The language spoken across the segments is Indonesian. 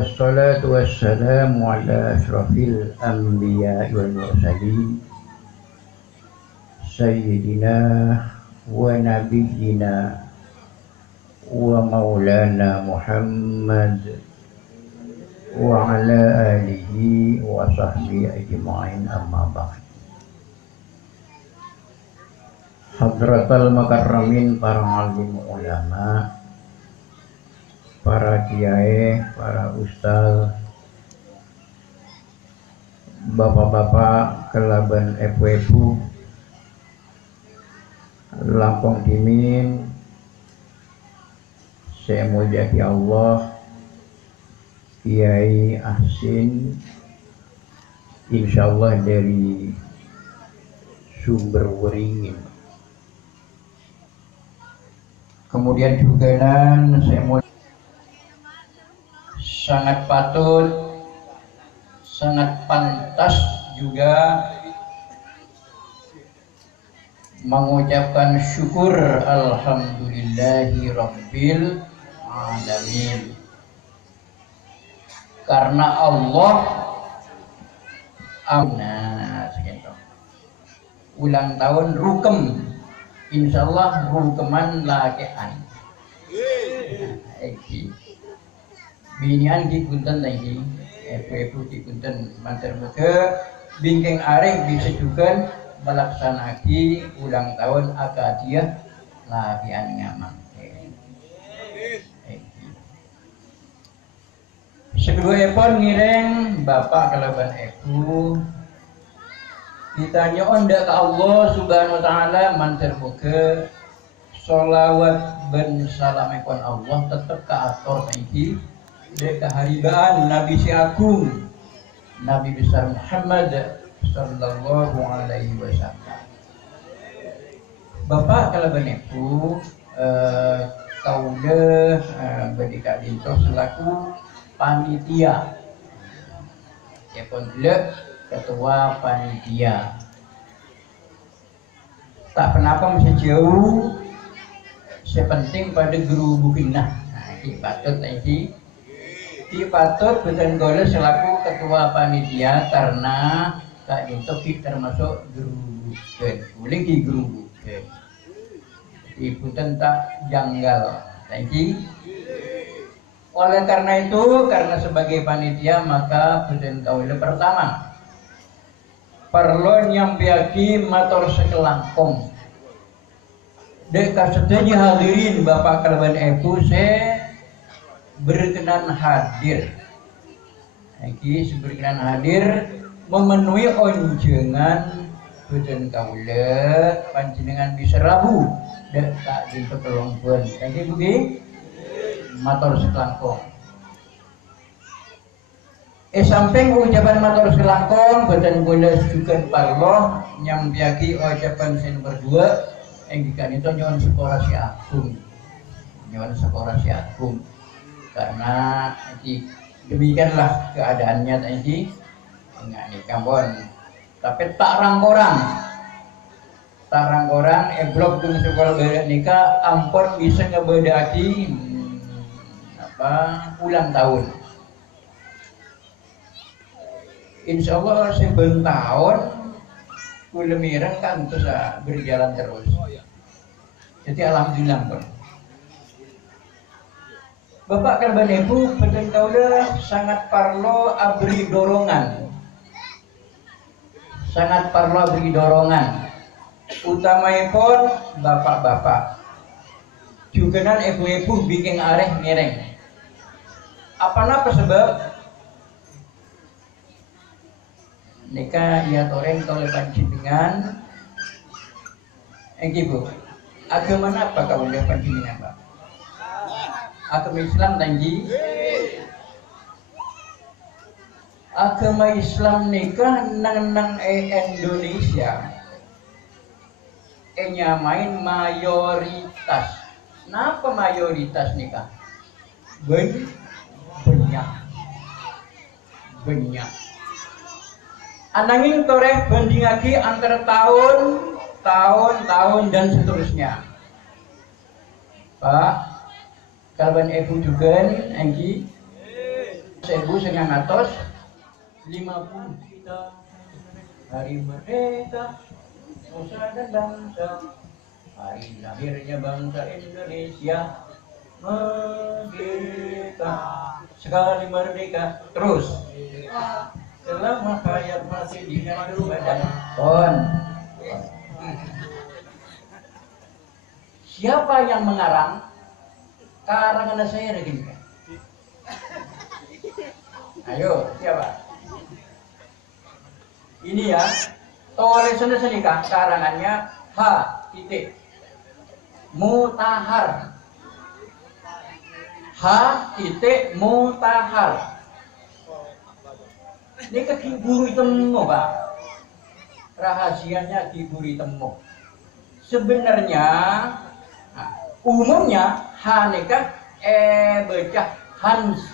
wassalatu wassalamu ala asyrafil anbiya wal mursalin sayyidina wa nabiyyina wa maulana Muhammad wa ala alihi wa sahbihi ajma'in, amma ba'd. Hadratal makarramin, para alim ulama, para kiai, para ustaz, bapak-bapak, kelaban ibu-ibu, Lampung Dimin, saya mulyaki Allah, Kiai Ahsin, insyaallah dari Sumber Waringin. Kemudian juga saya mau sangat patut, sangat pantas juga mengucapkan syukur alhamdulillahi rabbil alamin, karena Allah ulang tahun rukem, insyaallah rukeman lakean binian di punten lagi ibu di punten mantar muka bingkeng areng disejukan melaksanakan ulang tahun akadiah lakean nyaman. Kedua epon ngireng bapak kelaban ibu kita nyonda ke Allah subhanahu wa ta'ala mantar muka sholawat ben salam ekon Allah tetap ke ator kaiki dek keharibaan Nabi si Agung Nabi besar Muhammad sallallahu alaihi wasallam. Bapak kelaban ibu kaula berdika dinto selaku panitia ya pondok ketua panitia. Tak kenapa masih jauh, sepenting pada guru bukinah. Ini patut ini, patut betul golek selaku ketua panitia karena tak itu termasuk guru bukin, boleh di guru bukin. Ibu tak janggal, ini. Oleh karena itu, karena sebagai panitia maka betul kaula pertama perlu nyampiaki matur sekelangkong dek kasetanya hadirin bapak kelaban ibu saya berkenan hadir hadir memenuhi onjengan betul kaula panjenengan bisa rabu dek tak dinto pelongpun tadi bugi matur sekelangkong. Samping ucapan matur selangkong badan bola juga parloh yang biaki ucapan sen berdua yang dikan itu nyon sekolah si Agung karena demikianlah keadaannya tadi enggak nikah bon tapi tak rangkorang blok dengan sekolah beda nikah ampun bisa ngebedaki ulang tahun. Insya Allah sebentar tahun kulemirang kan terus berjalan terus. Jadi alhamdulillah pun. Bapak kelaban ibu betul kaula sangat parlo abri dorongan. Utamaipun bapak-bapak. Juga nan ibu-ibu bikin areh ngereng. Apa sebab? Nikah ya toreng kalau panjenengan ibu agama apa kau udah panjenengan Pak? Agama Islam tanggi agama Islam nikah nang Indonesia nyamain mayoritas. Kenapa mayoritas nikah? Banyak ananging toreh bandingake antara tahun dan seterusnya. Pak, kalaban ibu juga anggi 1950 kita hari merdeka nusa dan bangsa, hari lahirnya bangsa Indonesia merdeka, sekali merdeka terus selama hayat masih dikandung badan. Siapa yang mengarang? Karangan saya begini. Ayo, siapa? Ini ya, tulisannya senikah, karangannya H. Mutahar. H. Mutahar. Ini ke Kiburi Temu, Pak. Rahasianya Kiburi Temu. Sebenarnya, umumnya H nikah becah Hans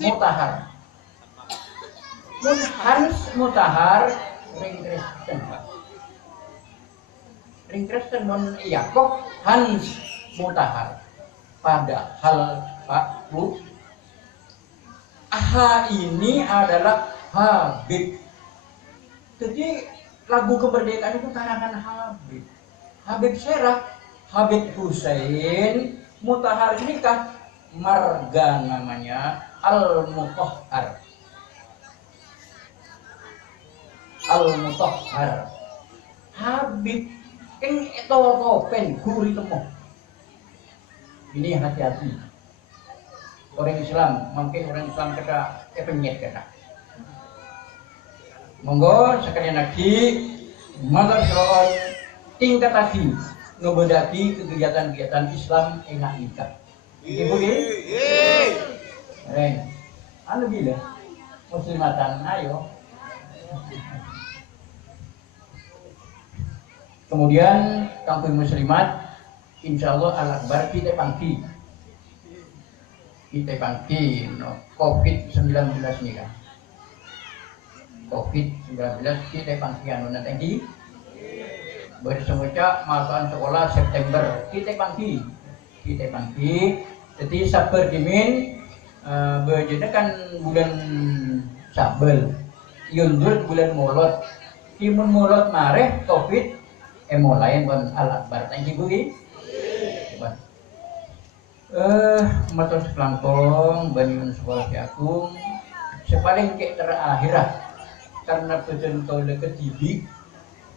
Mutahar. Hans Mutahar ring Kristen mon iya kok Hans Mutahar. Padahal Pak Bu, ini adalah Habib. Jadi lagu kemerdekaan itu karangan Habib. Habib Serah, Habib Hussein Mutahar nikah, marga namanya Al-Mutahhar. Al-Mutahhar. Habib ing topen guri temu. Ini hati-hati. Orang Islam, mungkin orang Islam kata penyet kata. Monggo sekalian lagi matur soal tingkat lagi ngebedaki kegiatan-kegiatan Islam enak nikah. Ibu anu gila muslimatan ayo. Kemudian kampung muslimat insyaallah al-akbar kita pangki no, COVID-19 nih kan. COVID-19 kita pangki anu nanti bersemuanya masukan sekolah September kita pangki. Jadi sabar dimin berjeda kan bulan Sabel, yundur bulan Molot, timun Molot mareh COVID mulai pun al-akbar thank you bui. Matur selangkong baniun sekolah Agung sepaling ke terakhir karena pejen kau deket TV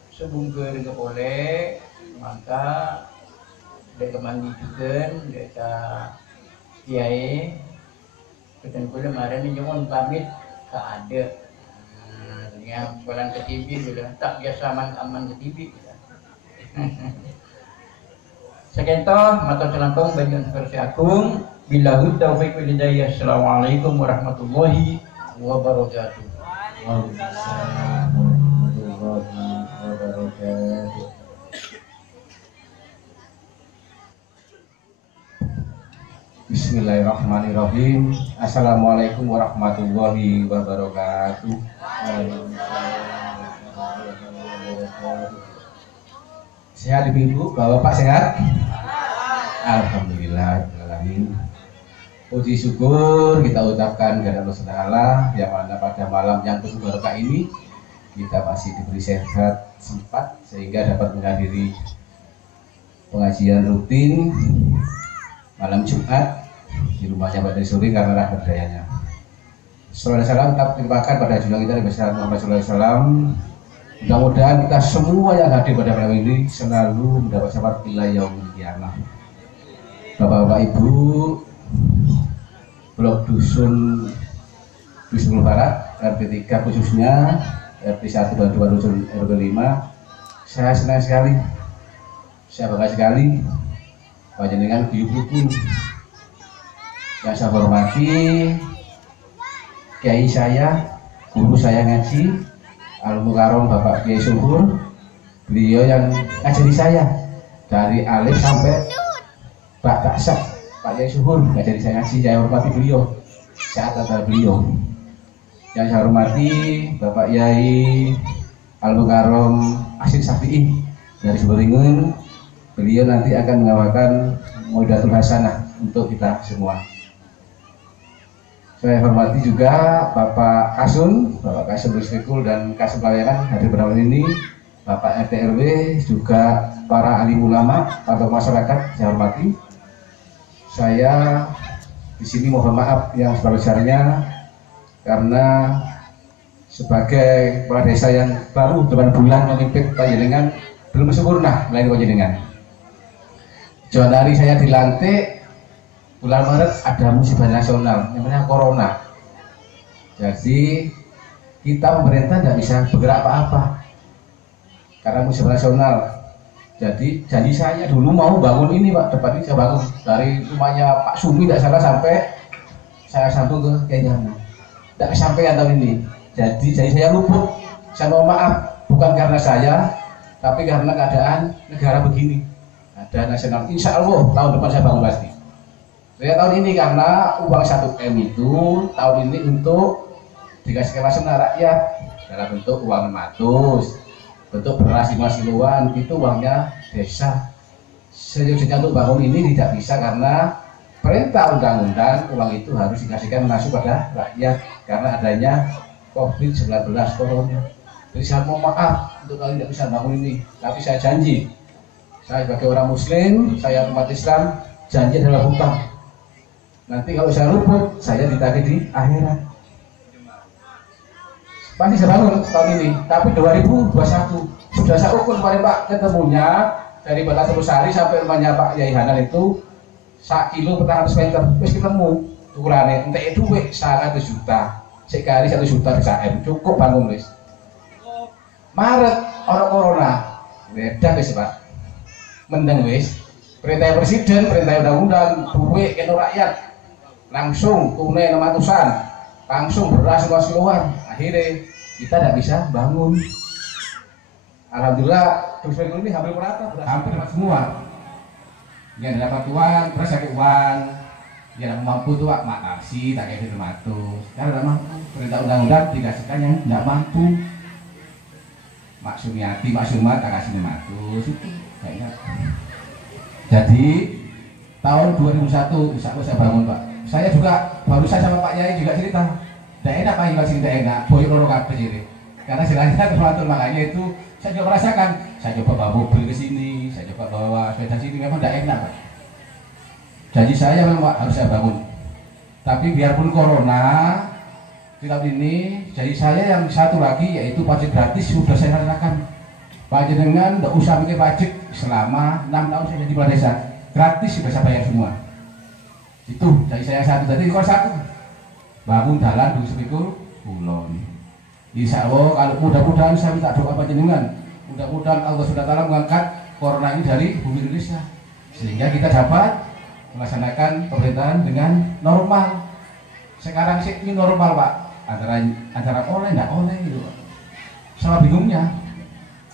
sebelum ke boleh maka deka mandi juga deka kiai pejen kau kemarin nyuwun pamit ke ada yang sekolah ke TV sudah tak biasa aman ke TV. Sekentoh matur selangkong baniun versi Agung billahi taufiq wal hidayah. Assalamualaikum warahmatullahi wabarakatuh. Waalaikumsalam warahmatullahi wabarakatuh. Bismillahirrahmanirrahim. Assalamualaikum warahmatullahi wabarakatuh. Sehat ibu, bapak sehat? Alhamdulillah. Puji syukur kita ucapkan kepada Allah Subhanahu yang mana pada malam yang penuh barokah ini kita masih diberi sehat sempat sehingga dapat menghadiri pengajian rutin malam Jumat di rumahnya Pak Suri karena rahmat dayanya. Salam tetap dilimpahkan pada junjungan kita Nabi Muhammad SAW. Mudah-mudahan kita semua yang hadir pada malam ini selalu mendapat syafaat ila yaumil qiyamah. Bapak-bapak Ibu, Blok Dusun Barat RT 3 khususnya RT 1 dan 2 Dusun RW 5, saya senang sekali, saya bangga sekali panjenengan guyub rukun. Yang saya hormati kiai saya, guru saya ngaji Al-Mukarram Bapak Kiai Suhur, beliau yang ngajari saya dari alif sampai Pak Taksak. Pak Kiai Suhur ngajari saya ngaji, saya hormati beliau, saya atas beliau. Yang saya hormati Bapak Yai Al-Mukarram Asyid Syafi'i dari Suberingin, beliau nanti akan mengawakan Mau'idatul Hasanah untuk kita semua. Saya hormati juga Bapak Kasum Rizfikul dan Kasum Pelayanan hadir pada malam ini, Bapak RT RW, juga para alim ulama atau masyarakat saya hormati. Saya di sini mohon maaf yang sebesar-besarnya karena sebagai kepala desa yang baru 8 bulan memimpin panjenengan belum sempurna melayani panjenengan. Januari saya dilantik, bulan Maret ada musibah nasional namanya corona. Jadi kita pemerintah tidak bisa bergerak apa-apa karena musibah nasional. Jadi janji saya dulu mau bangun ini Pak, depan ini saya bangun dari rumahnya Pak Sumi tidak salah sampai saya sambung ke Kenyana. Tidak kesampaian tahun ini. Jadi saya luput. Saya mohon maaf, bukan karena saya, tapi karena keadaan negara begini. Ada nasional. Insya Allah tahun depan saya bangun pasti. Saya tahun ini karena uang 1M itu tahun ini untuk dikasih ke rakyat dalam bentuk uang 600, bentuk beras 5 kiloan, itu uangnya desa. Sejujurnya untuk bangun ini tidak bisa karena perintah undang-undang uang itu harus dikasihkan langsung pada rakyat karena adanya COVID-19 corona. Jadi saya mohon maaf untuk kalian tidak bisa bangun ini, tapi saya janji, saya sebagai orang Muslim, saya umat Islam, janji adalah hutang. Nanti kalau saya luput, saya ditagih di akhirat. Pasti saya bangun tahun ini, tapi 2021 sudah saya ukur kemarin Pak, ketemunya dari Batas Terusari sampai rumahnya Pak Yai Hanan itu 1 kilo per 100 meter, terus ketemu ukurannya, entah itu duit 100 juta, sekali 1 juta bisa cukup bangun guys. Maret orang corona, beda guys Pak, mendeng guys, perintah presiden, perintah undang-undang, duit ke rakyat, langsung tunai 600-an, langsung beras keluar, akhirnya kita tidak bisa bangun. Alhamdulillah terus ini hampir merata, hampir semua. Yang dapat uang, terus saya uang, yang mampu tuh Pak makasih, tak kayak 500. Kalau tidak mampu, perintah undang-undang dikasihkan yang tidak mampu. Mak Sumiati, Mak Sumat tak kasih 500 itu kayaknya. Jadi tahun 2001 insya Allah saya bangun Pak. Saya juga baru saya sama Pak Yai juga cerita. Tidak enak Pak Yai tidak enak, boyok loro kabeh ini. Karena silahkan sesuatu makanya itu saya juga merasakan. Saya coba bawa mobil ke sini, saya coba bawa sepeda sini, memang tidak enak Pak. Janji saya memang Pak, harus saya bangun. Tapi biarpun corona di tahun ini, jadi saya yang satu lagi yaitu pajak gratis sudah saya katakan. Panjenengan tidak usah mikir pajak selama 6 tahun saya jadi kepala desa, gratis sudah saya bayar semua. Itu jadi saya satu, jadi kalau satu bangun jalan dulu sepikul kulon. Insya Allah kalau mudah-mudahan saya minta doa panjenengan, mudah-mudahan Allah sudah taala mengangkat corona ini dari bumi Indonesia sehingga kita dapat melaksanakan pemerintahan dengan normal. Sekarang sih ini normal Pak, antara oleh tidak oleh gitu. Salah bingungnya,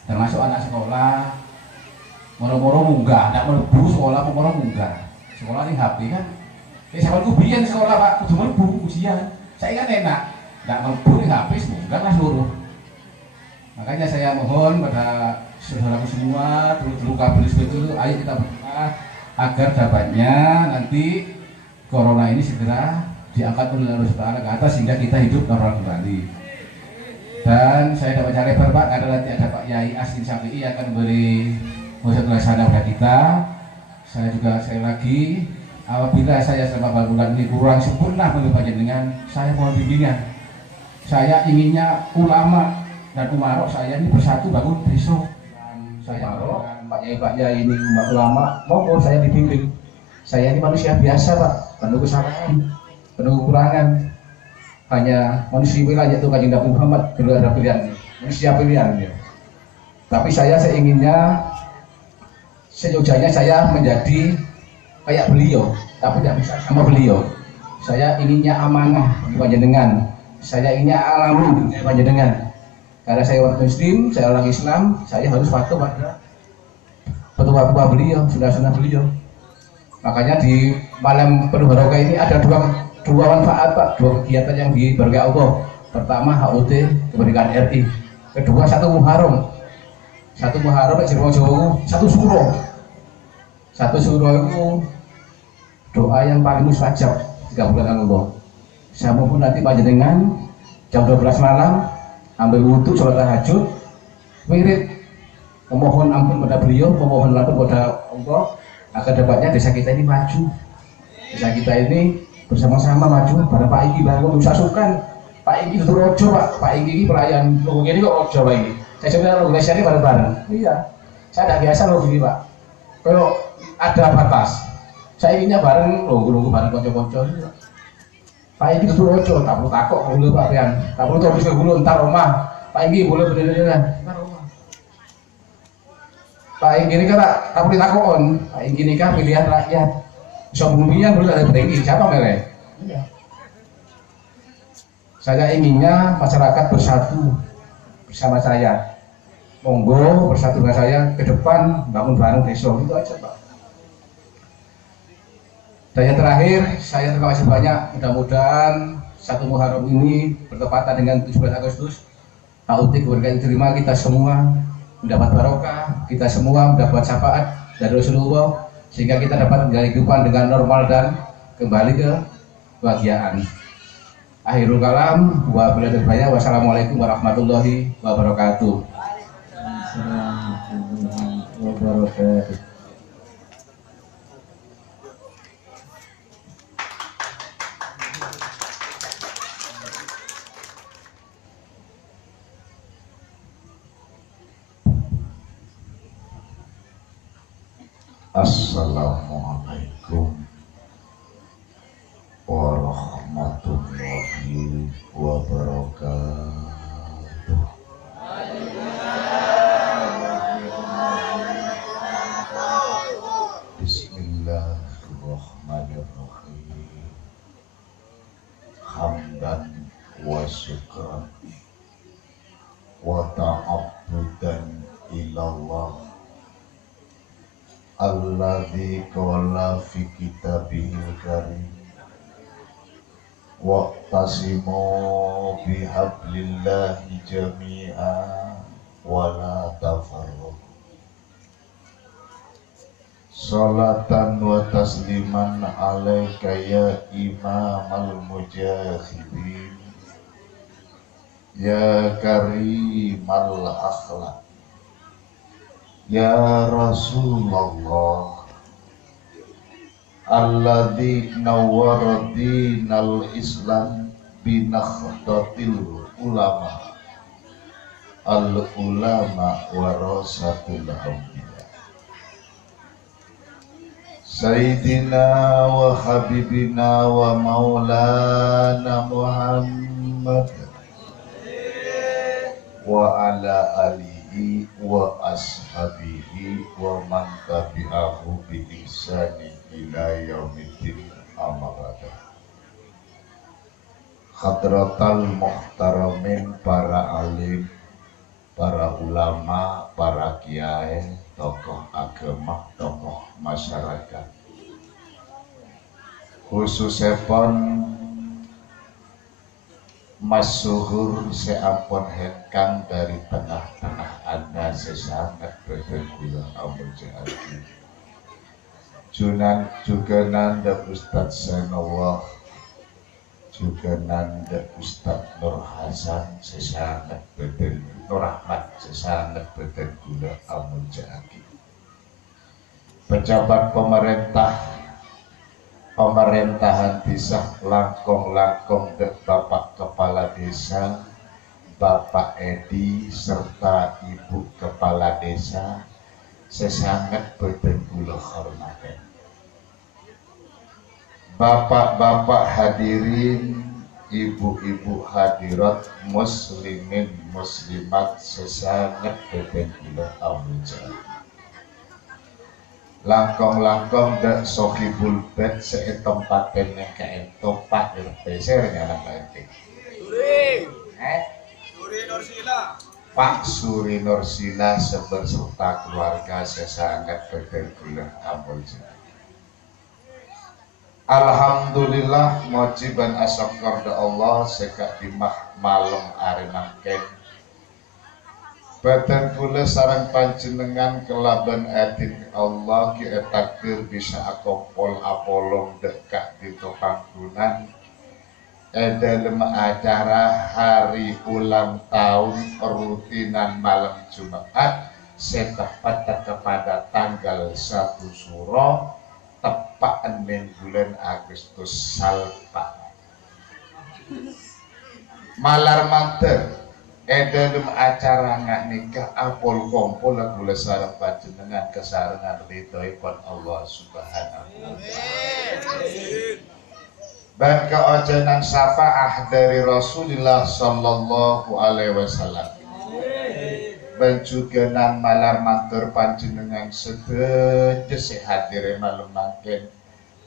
termasuk anak sekolah, moro-moro munggah, tidak melebu sekolah, moro munggah. Sekolah ini HP kan. Saya aku biyen sekolah Pak, kudu mlebu ujian. Saya kan enak, nggak mlebu ning HP munggah lah seluruh. Makanya saya mohon pada saudaraku semua, dulu kabel itu, ayo kita berdoa agar dapatnya nanti corona ini segera diangkat oleh Allah Subhanahu ke atas sehingga kita hidup normal kembali. Dan saya dapat cara lebar Pak, karena nanti ada Pak Yai Asrin Syafi'i akan memberi musyawarah tulisana kepada kita. Saya juga sekali lagi, apabila saya selama bulan ini kurang sempurna menurut panjenengan, saya mohon bimbingan. Saya inginnya ulama dan umarok saya ini bersatu bangun besok. Saya Pak Yai ini umat ulama, mohon saya dibimbing. Saya ini manusia biasa Pak, penuh kesalahan, penuh kekurangan. Hanya manusia wilayah itu Kanjeng Nabi Muhammad, dulu ada pilihan, manusia pilihan ya. Tapi saya inginnya sejujurnya saya menjadi kayak beliau, tapi tidak bisa sama beliau. Saya inginnya amanah bagi panjenengan, saya inginnya alami bagi panjenengan. Karena saya orang Muslim, saya orang Islam, saya harus patuh pada petua-petua beliau, sunnah-sunnah beliau. Makanya di malam penuh barokah ini ada dua manfaat Pak, dua kegiatan yang diberkahi Allah. Pertama HUT kemerdekaan RI, kedua satu Muharram satu suro itu doa yang paling mustajab 3 bulan Allah. Saya mohon nanti panjenengan jam 12 malam ambil wudhu, sholat tahajud, wirid, memohon ampun pada beliau, memohon ampun pada Allah agar dapatnya desa kita ini maju, desa kita ini bersama-sama maju. Barang Pak Iki bangun bisa sukan, Pak Iki itu rojo Pak Iki perayaan logo gini kok rojo Pak Iki. Saya coba logo ini bareng-bareng. Iya, saya tidak biasa logo gini Pak. Kalau ada batas, saya inginnya bareng logo bareng konco-konco. Pak Iki itu rojo, tak perlu takut boleh Pak Rian, tak perlu terus ke bulu entar rumah. Pak Iki boleh bener-beneran. Pak Iki ini kan tak perlu takut Pak Iki ini kan pilihan rakyat. Sobuminya boleh ada berenggi, siapa melek? Iya. Saya inginnya masyarakat bersatu bersama saya. Monggo bersatu dengan saya ke depan bangun bareng desa, itu aja Pak. Dan yang terakhir, saya terima kasih banyak. Mudah-mudahan 1 Muharram ini bertepatan dengan 17 Agustus. Ta'utik keberkahan diterima kita semua, mendapat barokah, kita semua mendapat syafaat dari Rasulullah, sehingga kita dapat menjalani kehidupan dengan normal dan kembali ke kebahagiaan. Akhirul kalam, wassalamualaikum warahmatullahi wabarakatuh. Assalamualaikum warahmatullahi wabarakatuh. Bismillahirrahmanirrahim. Hamdan wa syukran wa ta'abbudan ilallah alladzi qala fi kitabihil karim wa'tasimu bihablillahi jami'a wa la tafarraqu. Salatan wa tasliman alaika ya imamal mujahidin ya karimal akhlaq ya Rasulullah alladzi nawwara dinal Islam binakhdatil ulama al ulama warasatul anbiya Sayyidina wa habibina wa maulana Muhammad wa ala alihi wa ashabihi wa man tabi'ahu bi ihsani ila yaumiddin amma ba'du. Hadratal muhtaramin, para alim, para ulama, para kiai, tokoh agama, tokoh masyarakat, khususnya Mas Suhur seampun hengkang dari tengah-tengah Anda sesangat bergula amun jahaki. Juga nanda Ustadz Zainullah, juga nanda Ustadz Nur Hasan sesangat beden Nur Ahmad sesangat beden gula amun jahaki. Pejabat pemerintahan desa langkong-langkong dan Bapak Kepala Desa, Bapak Edi serta Ibu Kepala Desa, saya sangat berterima hormat. Bapak-bapak hadirin, ibu-ibu hadirat, muslimin muslimat, saya sangat berterima kasih. Langkong-langkong dan sohibul bed setempat yang keentok Pak RT sernya anak RT. Suri Nursila. Pak Suri Nursila seberserta keluarga saya sangat berterima kasih. Alhamdulillah mojiban asyakar da Allah sekak dimah malam arenangken. Badan kula sarang panjenengan kelaban adin Allah ki takdir bisa akompol apolong dekak di panggunan dalam acara hari ulang tahun rutinan malam Jumat setepat kepada tanggal 1 Suro tepat bulan Agustus salpa malar manter dalam acara ngak nikah apol kompol gula sareng panjenengan kesarengan ridhoipun Allah Subhanahu wa taala. Dan keojenan syafaah dari Rasulullah Sallallahu Alaihi Wasallam. Dan juga nan malar matur panjenengan sedaya sehadir malam makin.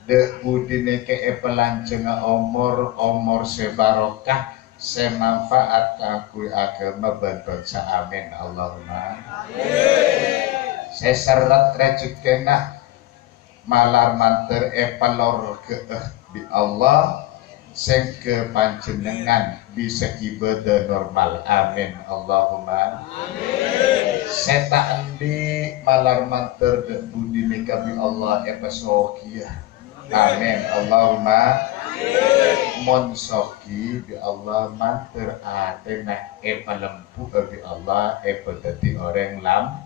Dek budine ke pelanjeng omor sebarokah semanfaat aku agama bangsa amin Allahumma. Seseret rejekenah malar matur pelor ke di Allah sing ke panjenengan bisa ibadah normal amin Allahumma amin. Seta endi malar manter de budi kami Allah sokia amin Allahumma amin. Mon soki bi Allah manter atena lempu bi Allah dadi orang lam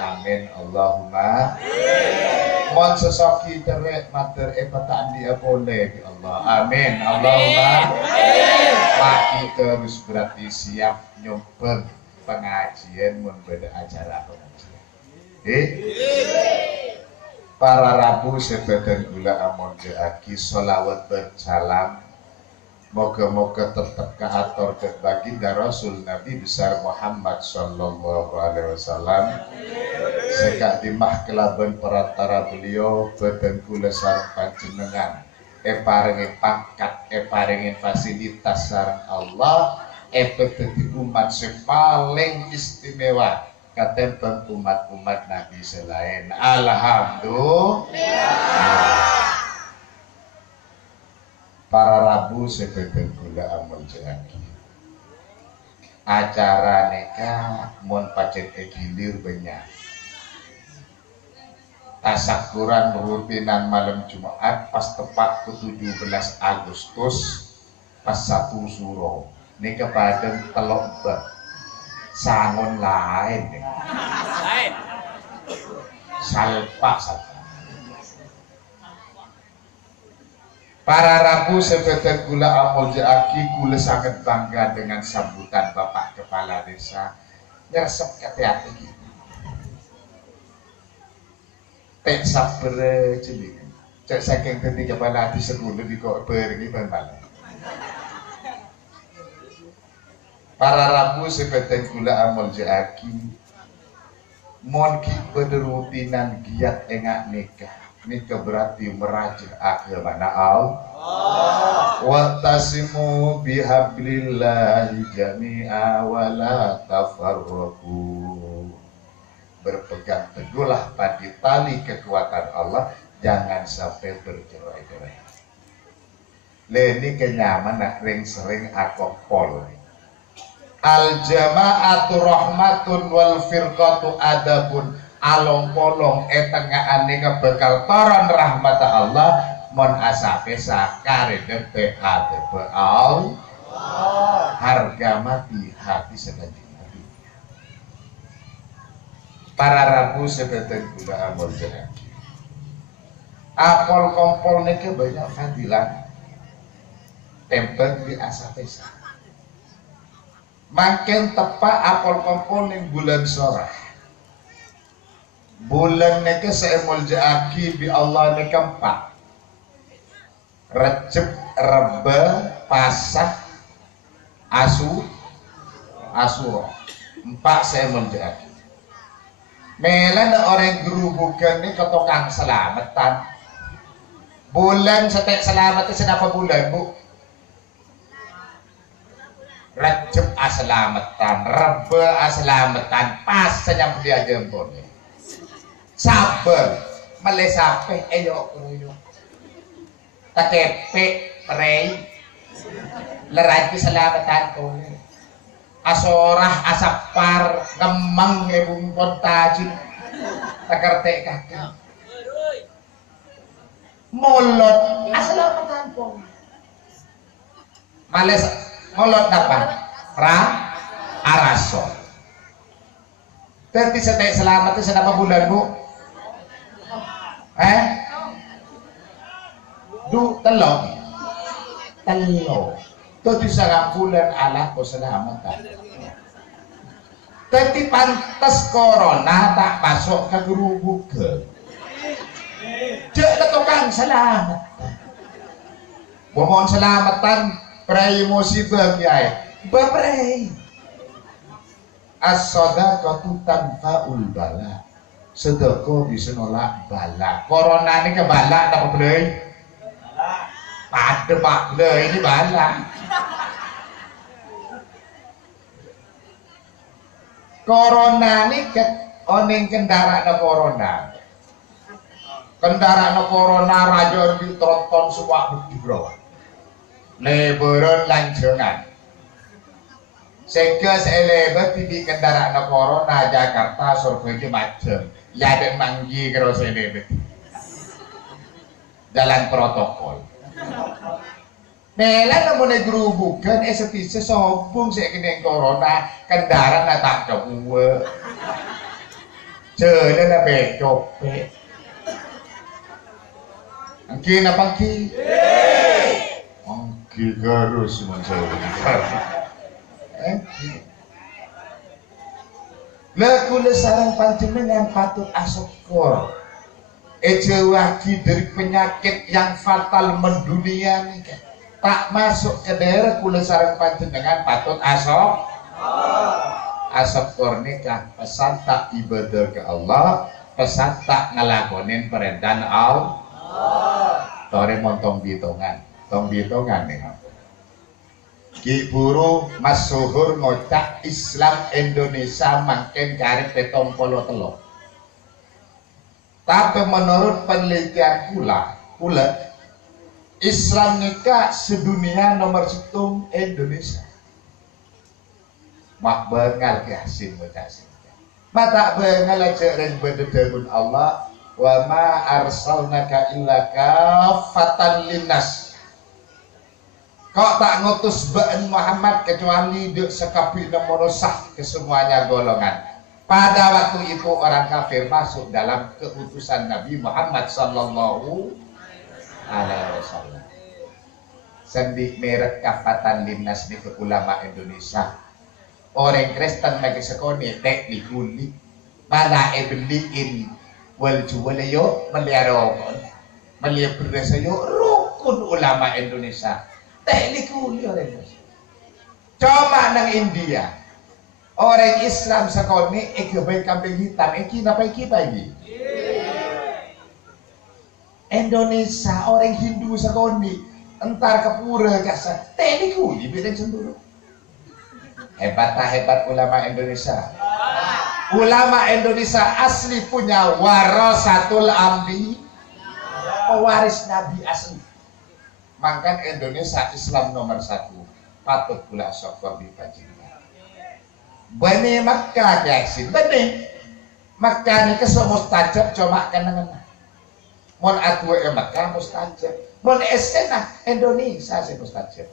amin Allahumma amin. Mon sesoki terek mater pataan dia boleh ya Allah amin Allahumma amin. Lagi terus berarti siap nyumpeng pengajian mun beda acara pengajian para Rabu sebadan gula amon jeaki sholawat bersalam moga-moga tetap keatur dan baginda Rasul Nabi besar Muhammad Sallallahu Alaihi Wasallam sekak dimah kelaban perantara beliau badan kula sareng panjenengan paringi pangkat paringi fasilitas sareng Allah dadi umat paling istimewa katempeng umat-umat Nabi selain alhamdulillah. Para Rabu sebagai gula amun jaki acara nikah mon pacet gilir banyak tasakuran rutinan malam Jumat pas tepat ke 17 Agustus pas 1 Suro ini kepada telok sangon lain salpak satu. Para Rabu sebagai gula amul jaki gula sangat bangga dengan sambutan Bapak Kepala Desa nyeresep hati-hati gitu. Tek sabar jadi cek saking tadi kepala di sekolah di kok pergi malam. Para Rabu sebagai gula amul jaki mon ki berrutinan giat engak nikah. Nikah berarti merajah agama Allah. Wattasimu bihablillahi jami'a wa la tafarraqu. Berpegang teguhlah pada tali kekuatan Allah, jangan sampai bercerai-berai. Leni kenyaman nak sering aku pol. Al jama'atu rahmatun wal firqatu adabun. Along polong tengah aneka bekal toron rahmat Allah mon asape sakare dete hati beal harga mati hati sedanjing mati. Para Rabu sebetulnya gula amol jalan apol kompol neke banyak fadilah tempel di asape sak makin tepat apol kompol ning bulan sorah bulan neke seemol jaaki bi Allah neke 4 Recep, Reba, Pasah, Asuro 4 seemol jaaki melan orang gerubukan ni ketokang selamatan bulan setek selamat itu kenapa bulan bu Recep aselamatan Reba aselamatan pas senyam dia jempol sabar melesape ayo kroyo takepe rei lerai selamatan ko asorah asapar ngemang ebung kontajin takarte kakak molot aselamatan ko Males ngolot napa? Araso. Tadi setek selamat itu senapa bulan Bu? Telok. Tadi sarang bulan ala ko selamat. Tadi pantas corona tak masuk ke gerubuk ke. Cek tukang selamat. Mohon selamatan prai musibah kiai. Baprai. As-shadaqatu tanfa'ul bala. Sedekah bisa nolak bala. Corona ini ke bala tak boleh. Pada pak boleh ini bala. Corona ini ke oning kendaraan corona. Kendaraan corona raja di troton semua berdibro. Lebaran lanjangan. Sehingga saya lebar di kendaraan corona Jakarta survei macam. Ya ada manggi kalau saya lebar. Jalan protokol. Mela namun gerubukan esepise sombong saya kena corona kendaraan tak coba. Jadi nak becopek. Angki apa angki? Angki garus macam. Laku lesarang panjenengan patut asyukur. Ejawaki dari penyakit yang fatal mendunia nih kan. Tak masuk ke daerah kula sareng panjenengan patut asyukur nikah pesan tak ibadah ke Allah, pesan tak ngelakonin perintah Allah. Tore montong bitongan nih. Ki Buru Mas Suhur ngocak Islam Indonesia makin karep 73. Tapi menurut penelitian pula Islam nikah sedunia nomor 1 Indonesia. Mak bengal ke asin mutasin. Mata bengal aja ring bededebun Allah wa ma arsalnaka illa kafatan linnas. Kau tak ngutus Ba'an Muhammad kecuali duk sekapi merusak ke semuanya golongan. Pada waktu itu orang kafir masuk dalam keutusan Nabi Muhammad sallallahu alaihi wasallam. Sendi merek kafatan linnas di ulama Indonesia. Orang Kristen lagi sekoni tek dikuli. Mana beliin wal juwalayo meliarokon. Melihat berdesayo rukun ulama Indonesia. Teknik kuli orang Indonesia. Coba nang India, orang Islam sekoni baik kambing hitam, kenapa pagi? Indonesia orang Hindu sekoni, entar ke pura kasar, teknik kuli beda cenduru. Hebat ulama Indonesia. Ulama Indonesia asli punya warasatul ambi, pewaris Nabi asli. Maka Indonesia Islam nomor 1 patut pula syukur di panjenengan. Bani Makkah yasin, bani Makkah ni keso mustajab cuma kenangan. Mon atwe Makkah mustajab, mon esena Indonesia si mustajab.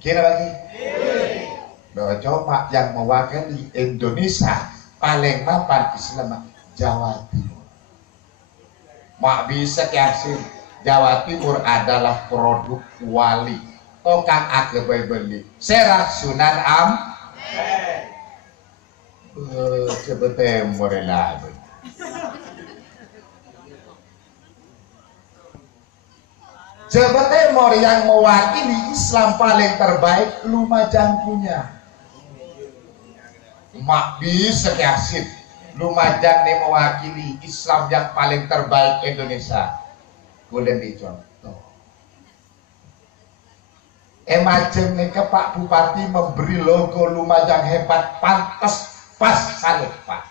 Kira lagi? Bahwa cuma yang mewakili Indonesia paling mapan Islam Jawa Timur. Mak bisa yasin. Jawa Timur adalah produk wali. Tokang agak beli. Serah Sunan Am. Cepetan morela. Jawa Timur yang mewakili Islam paling terbaik Lumajang punya. Mak bisa yasin. Lumajang yang mewakili Islam yang paling terbaik Indonesia. Boleh dicontoh. Macam nih ke Pak Bupati memberi logo Lumajang hebat, pantas pas salib Pak.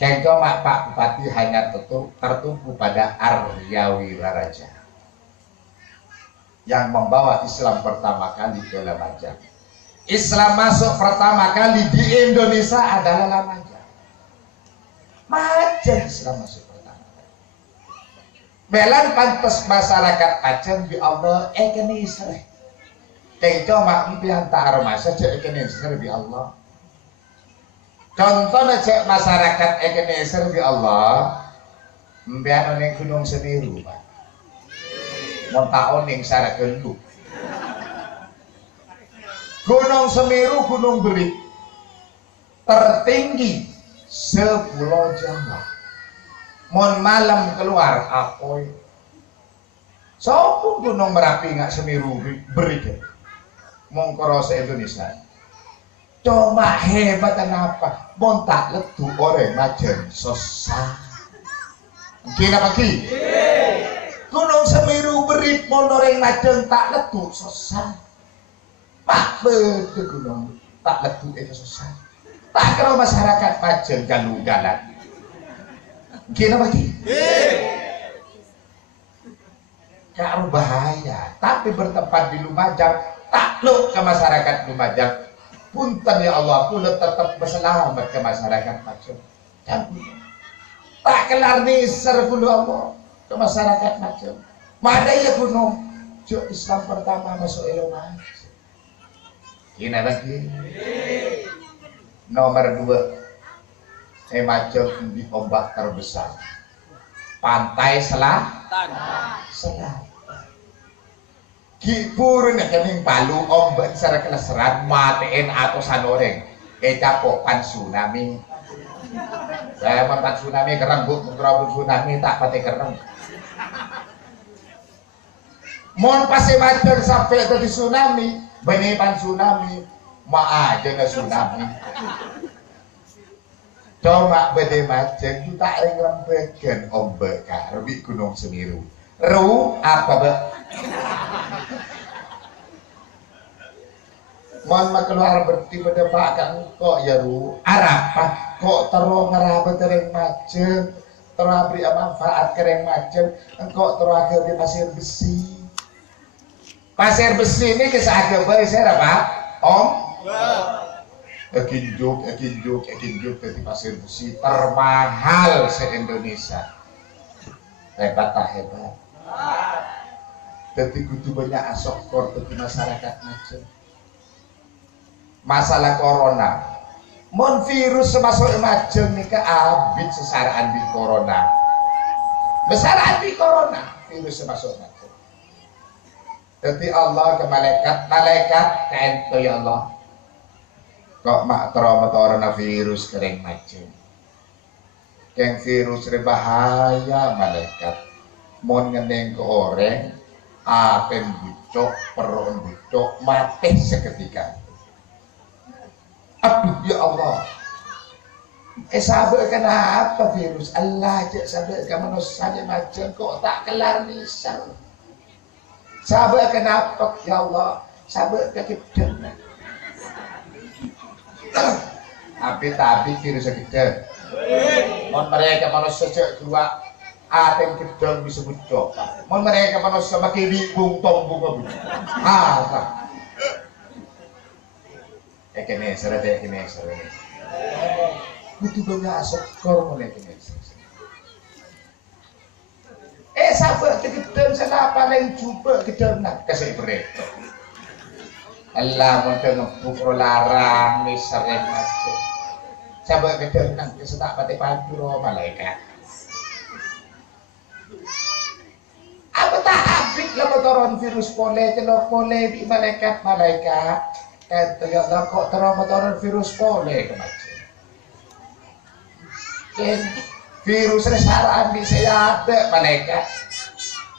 Kengko Pak Bupati hanya tertumpu pada Arya Wiraraja yang membawa Islam pertama kali ke Lumajang. Islam masuk pertama kali di Indonesia adalah Lumajang. Majang Islam masuk. Belan pantas masyarakat Aceh bi Allah kene isre. Kengco mak piantara masa cek kene isre bi Allah. Contohnya cek masyarakat kene isre bi Allah. Mbian ning Gunung Semeru, Pak. Mon taon ning Saragendu. Gunung Semeru, Gunung Berit tertinggi sepulau Jawa. Mon malam keluar apoy. Sopo Gunung Merapi nggak Semeru Berit. Mongkoro se-Indonesia. Cuma hebat kenapa? Mon tak letu orang majen sosah. Mungkin apa ki? Gunung Semeru Berit mon orang majen tak letu sosah. Pak betul gunung tak letu itu sosah. Tak kira masyarakat majen galugalan. Mungkin apa ki? Karo bahaya, tapi bertempat di Lumajang, takluk ke masyarakat Lumajang. Punten ya Allah, kula tetap berselamat ke masyarakat Macem. Tak kelar niser kula Allah ke masyarakat Macem. Mana ya gunung? Jo Islam pertama masuk Lumajang. Ini lagi. Nomor 2, Macem di ombak terbesar. Pantai Selatan. Kipurun kening Palu ombak secara keleseran matiin atau sanoreng capokan tsunami. Saya mantan tsunami kereng bu, tsunami tak pati kereng. Mon pasti macam sampai ke tsunami, benipan tsunami, ma aja nggak tsunami. Coba bede macam kita rembekan ombak karbi Gunung Semeru. Ru apa be? Mon keluar berarti pada pak kan kok ya ru arapa kok terus ngerabat kereng macem terabri manfaat kereng macem engkau terus di pasir besi ini kisah agak saya apa om ekinjuk dari pasir besi termahal se-Indonesia. Hebat tak hebat? Jadi kudu banyak asokor bagi masyarakat macam. Masalah corona, mon virus semasuk macam ni ke abid sesaraan di corona, besaraan di corona virus semasuk macam. Jadi Allah ke malaikat ke ento ya Allah. Kok mak corona virus kering macam. Keng virus berbahaya malaikat. Mon ngeneng ke orang, apen bucok, peron bucok, mati seketika. Aduh ya Allah. Sabar kenapa virus? Allah aja sabar ke manusia macam kok tak kelar misal. Sabar kenapa ya Allah? Sabar ke kita. Tapi virus kita. Mon mereka manusia cek keluar aten gedang bisa bucok. Mon mereka manusia makin bingung tombong bucok. Kene serete. Butuh banyak syukur mulai kene. Sabar gedang kenapa lain coba gedang nak kasih berat. Allah mau ngepuk larang miseren aja. Sabar gedang nak kesetak pati padu malaikat. Apa tak abik lah motoron virus pole celok pole di malaikat. Kata ya Allah kok terang motoron virus pole kemacin. Virus resaraan di saya ada malaikat.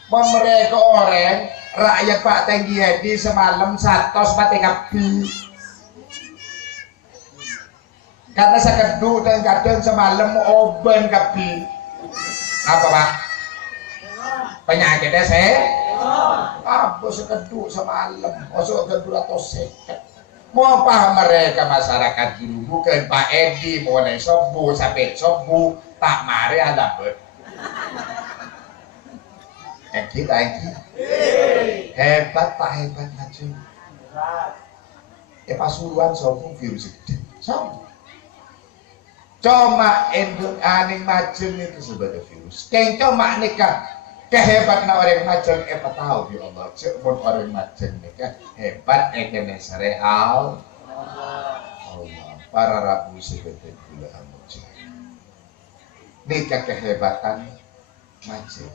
Mereka orang rakyat Pak Tenggi Hedi semalam 100 mati kapi. Karena saya kedu dan kadang semalam oben kapi. Apa Pak? Penyakitnya saya? Apa sekeduk semalam? Masuk ke 200 mau paham mereka masyarakat dulu bukan Pak Edi mau naik sobu sampai sobu tak mari ada ber. Kita hebat tak hebat macam. Pasuruan sobu virus gede. Cuma endung aning macam itu sebagai virus. Keng cuma nikah Kehebatan orang Majeng tahu di Allah. Cekmun orang Majeng nikah hebat kene syariat Allah. Para rabu sebetulnya gula amuja. Nikah kehebatan Majeng.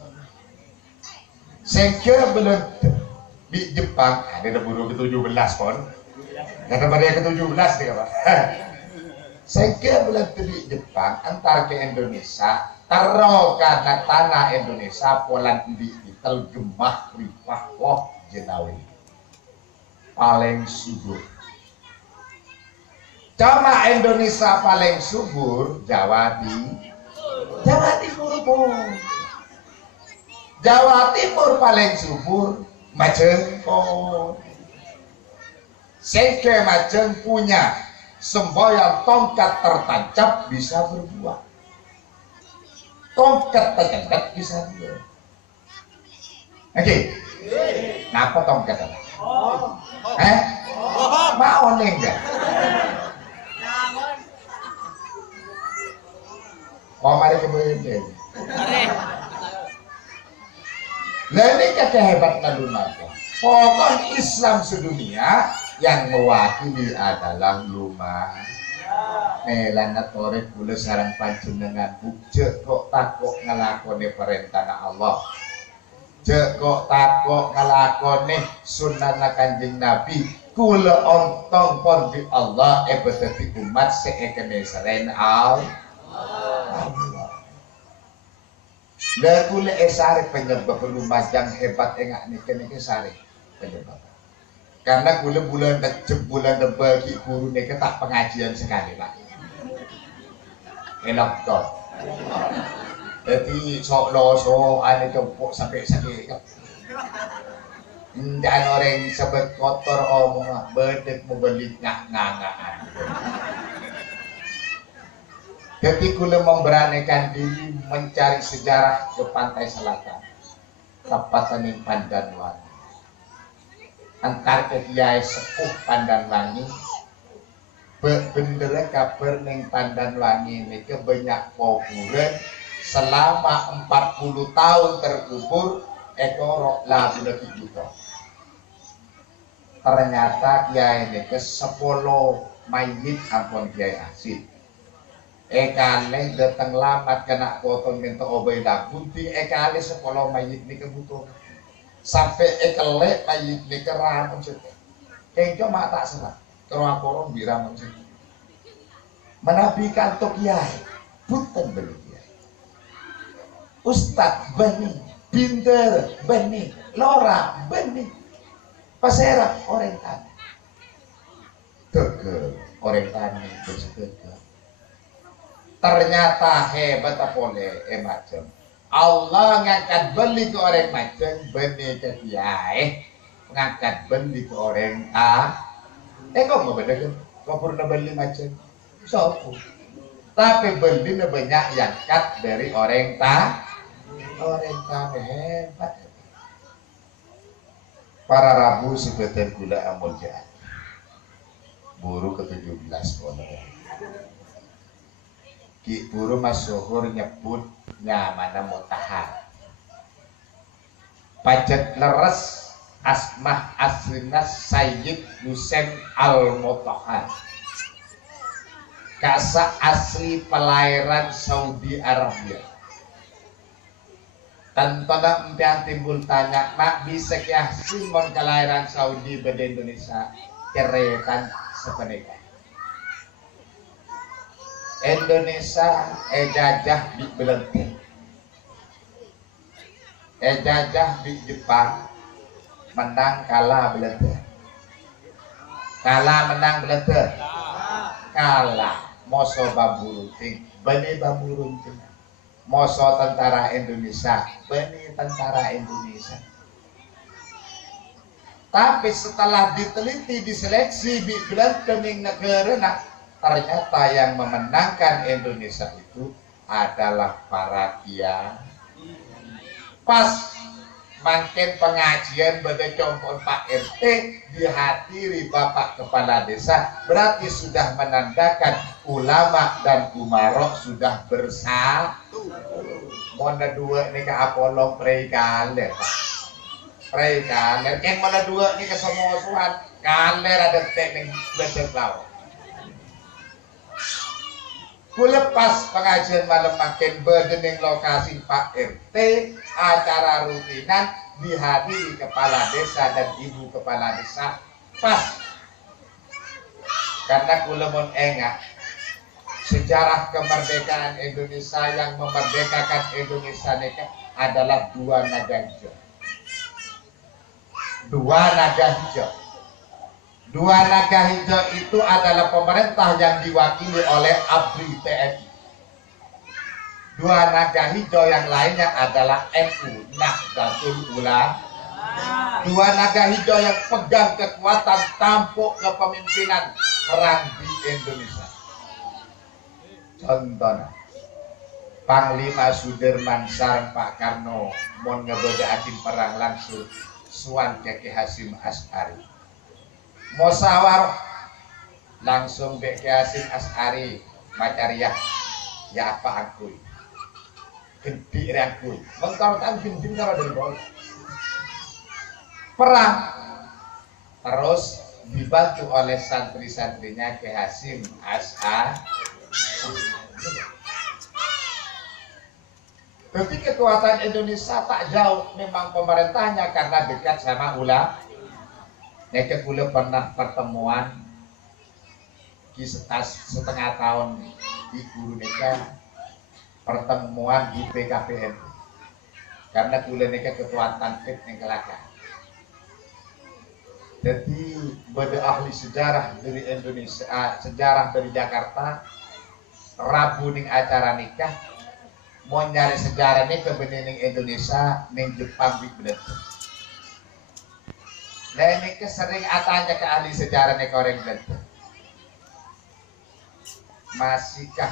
Sehingga belum di Jepang ada buru ke-17 pon. Kata pada yang ke-17 nih Pak. Sehingga belum di Jepang antar ke Indonesia. Taro karena tanah Indonesia polan di Gemah Ripah Woh Jenawi paling subur. Cama Indonesia paling subur Jawa Timur pun. Jawa Timur paling subur Majeng pun. Sehingga Majeng punya semboyan tongkat tertancap bisa berbuah. Tongkat terdekat bisa dia. Oke. Ngapa tongkat apa? Mau nih enggak? Mau mari ke bawah. Nah ini kehebatnya lumaka. Pokok Islam sedunia yang mewakili adalah lumah. Melana torek kula sarang panjenengan cek kok takok ngelakoni perintah Allah. Cek kok takok ngelakoni sunnah Kanjeng Nabi. Kula ontong pon di Allah ebeteti umat seekene seren Allah. Lah kula esare penyebab lumajang hebat engak niki sare penyebab. Karena bulan bagi guru niki tak pengajian sekali Pak. Enak toh. Jadi sok loso ada jemput sampai sakit. Dan orang sebut kotor omong bedek membeli ngak-ngangaan. Jadi kula memberanikan diri mencari sejarah ke pantai selatan. Tepatan ing Pandanwangi. Antar ke kiai sepuh Pandanwangi. Bendera kabar ning Pandanwangi ini banyak kuburan selama 40 tahun terkubur ekorok labu lagi gitu. Ternyata kiai ini ke 10 mayit ampun kiai asid. Ekale datang lamat kena potong minta obai lagu di ekale 10 mayit ini kebutuh sampai ekale mayit ini keram maksudnya. Kayak cuma tak salah. Korong biram menabikan tok kiai punten beli kiai Ustad bani pinter bani lora bani pasera orang tani tegel orang tani bersetegel. Ternyata hebat apole Majeng. Allah ngangkat beli ke orang Majeng bani ke kiai ngangkat beli ke orang kok nggak beda kan? Kau pernah beli Majeng? Sopo. Tapi beli banyak yang cut dari orang hebat. Para rabu sebetulnya gula amul jahat. Buru ke-17 boleh. Ki buru masyhur nyebut nyamana mutahar. Pajak leres asmah aslinya Sayyid Hussein Al-Mutahhar. Kasa asli pelayaran Saudi Arabia. Tanpa empian timbul tanya, mak bisa kiasin mon kelahiran Saudi pada Indonesia ceretan sepenika. Indonesia jajah di Belanda. Jajah di Jepang. Menang kalah Belanda. Kalah menang Belanda. Kalah moso bambu runting, bani bambu runting. Moso tentara Indonesia, bani tentara Indonesia. Tapi setelah diteliti, diseleksi di Belanda ning negara, ternyata yang memenangkan Indonesia itu adalah para kiai. Pas makin pengajian pada compon Pak RT dihadiri Bapak Kepala Desa, berarti sudah menandakan ulama dan umarok sudah bersatu. Mana dua ni ke Apollo prei kaler. Prei kaler. Kan mana dua ni ke semua suat. Kaler ada teknik belajar laut. Ku lepas pengajian malam makin berdening lokasi Pak RT, acara rutinan dihadiri kepala desa dan ibu kepala desa pas. Karena kulemon engak sejarah kemerdekaan Indonesia yang memerdekakan Indonesia adalah dua naga hijau. Dua naga hijau. Dua naga hijau itu adalah pemerintah yang diwakili oleh ABRI TNI. Dua naga hijau yang lainnya adalah NU, Nahdlatul Ulama. Dua naga hijau yang pegang kekuatan tampuk kepemimpinan perang di Indonesia. Contohnya, Panglima Sudirman sareng Pak Karno mon ngebedaakin perang langsung suan ke Ki Hasyim Asy'ari. Musyawarah langsung ke Ki Hasyim Asy'ari macariah ya apa aku. Genti aku. Mengkau tan genti karo dari bawah. Perang terus dibantu oleh santri-santrinya Ki Hasyim Asy'ari. Tapi kekuatan Indonesia tak jauh memang pemerintahnya karena dekat sama ulama. Neke kula pernah pertemuan di setengah tahun di guru neka pertemuan di PKPN karena kula neka kekuatan fit yang kelaka. Jadi beda ahli sejarah dari Indonesia, sejarah dari Jakarta. Rabu ning acara nikah mau nyari sejarah nih ke bening Indonesia ning Jepang di bener. Nah ini sering atanya ke ahli sejarah nih koreng bener. Masihkah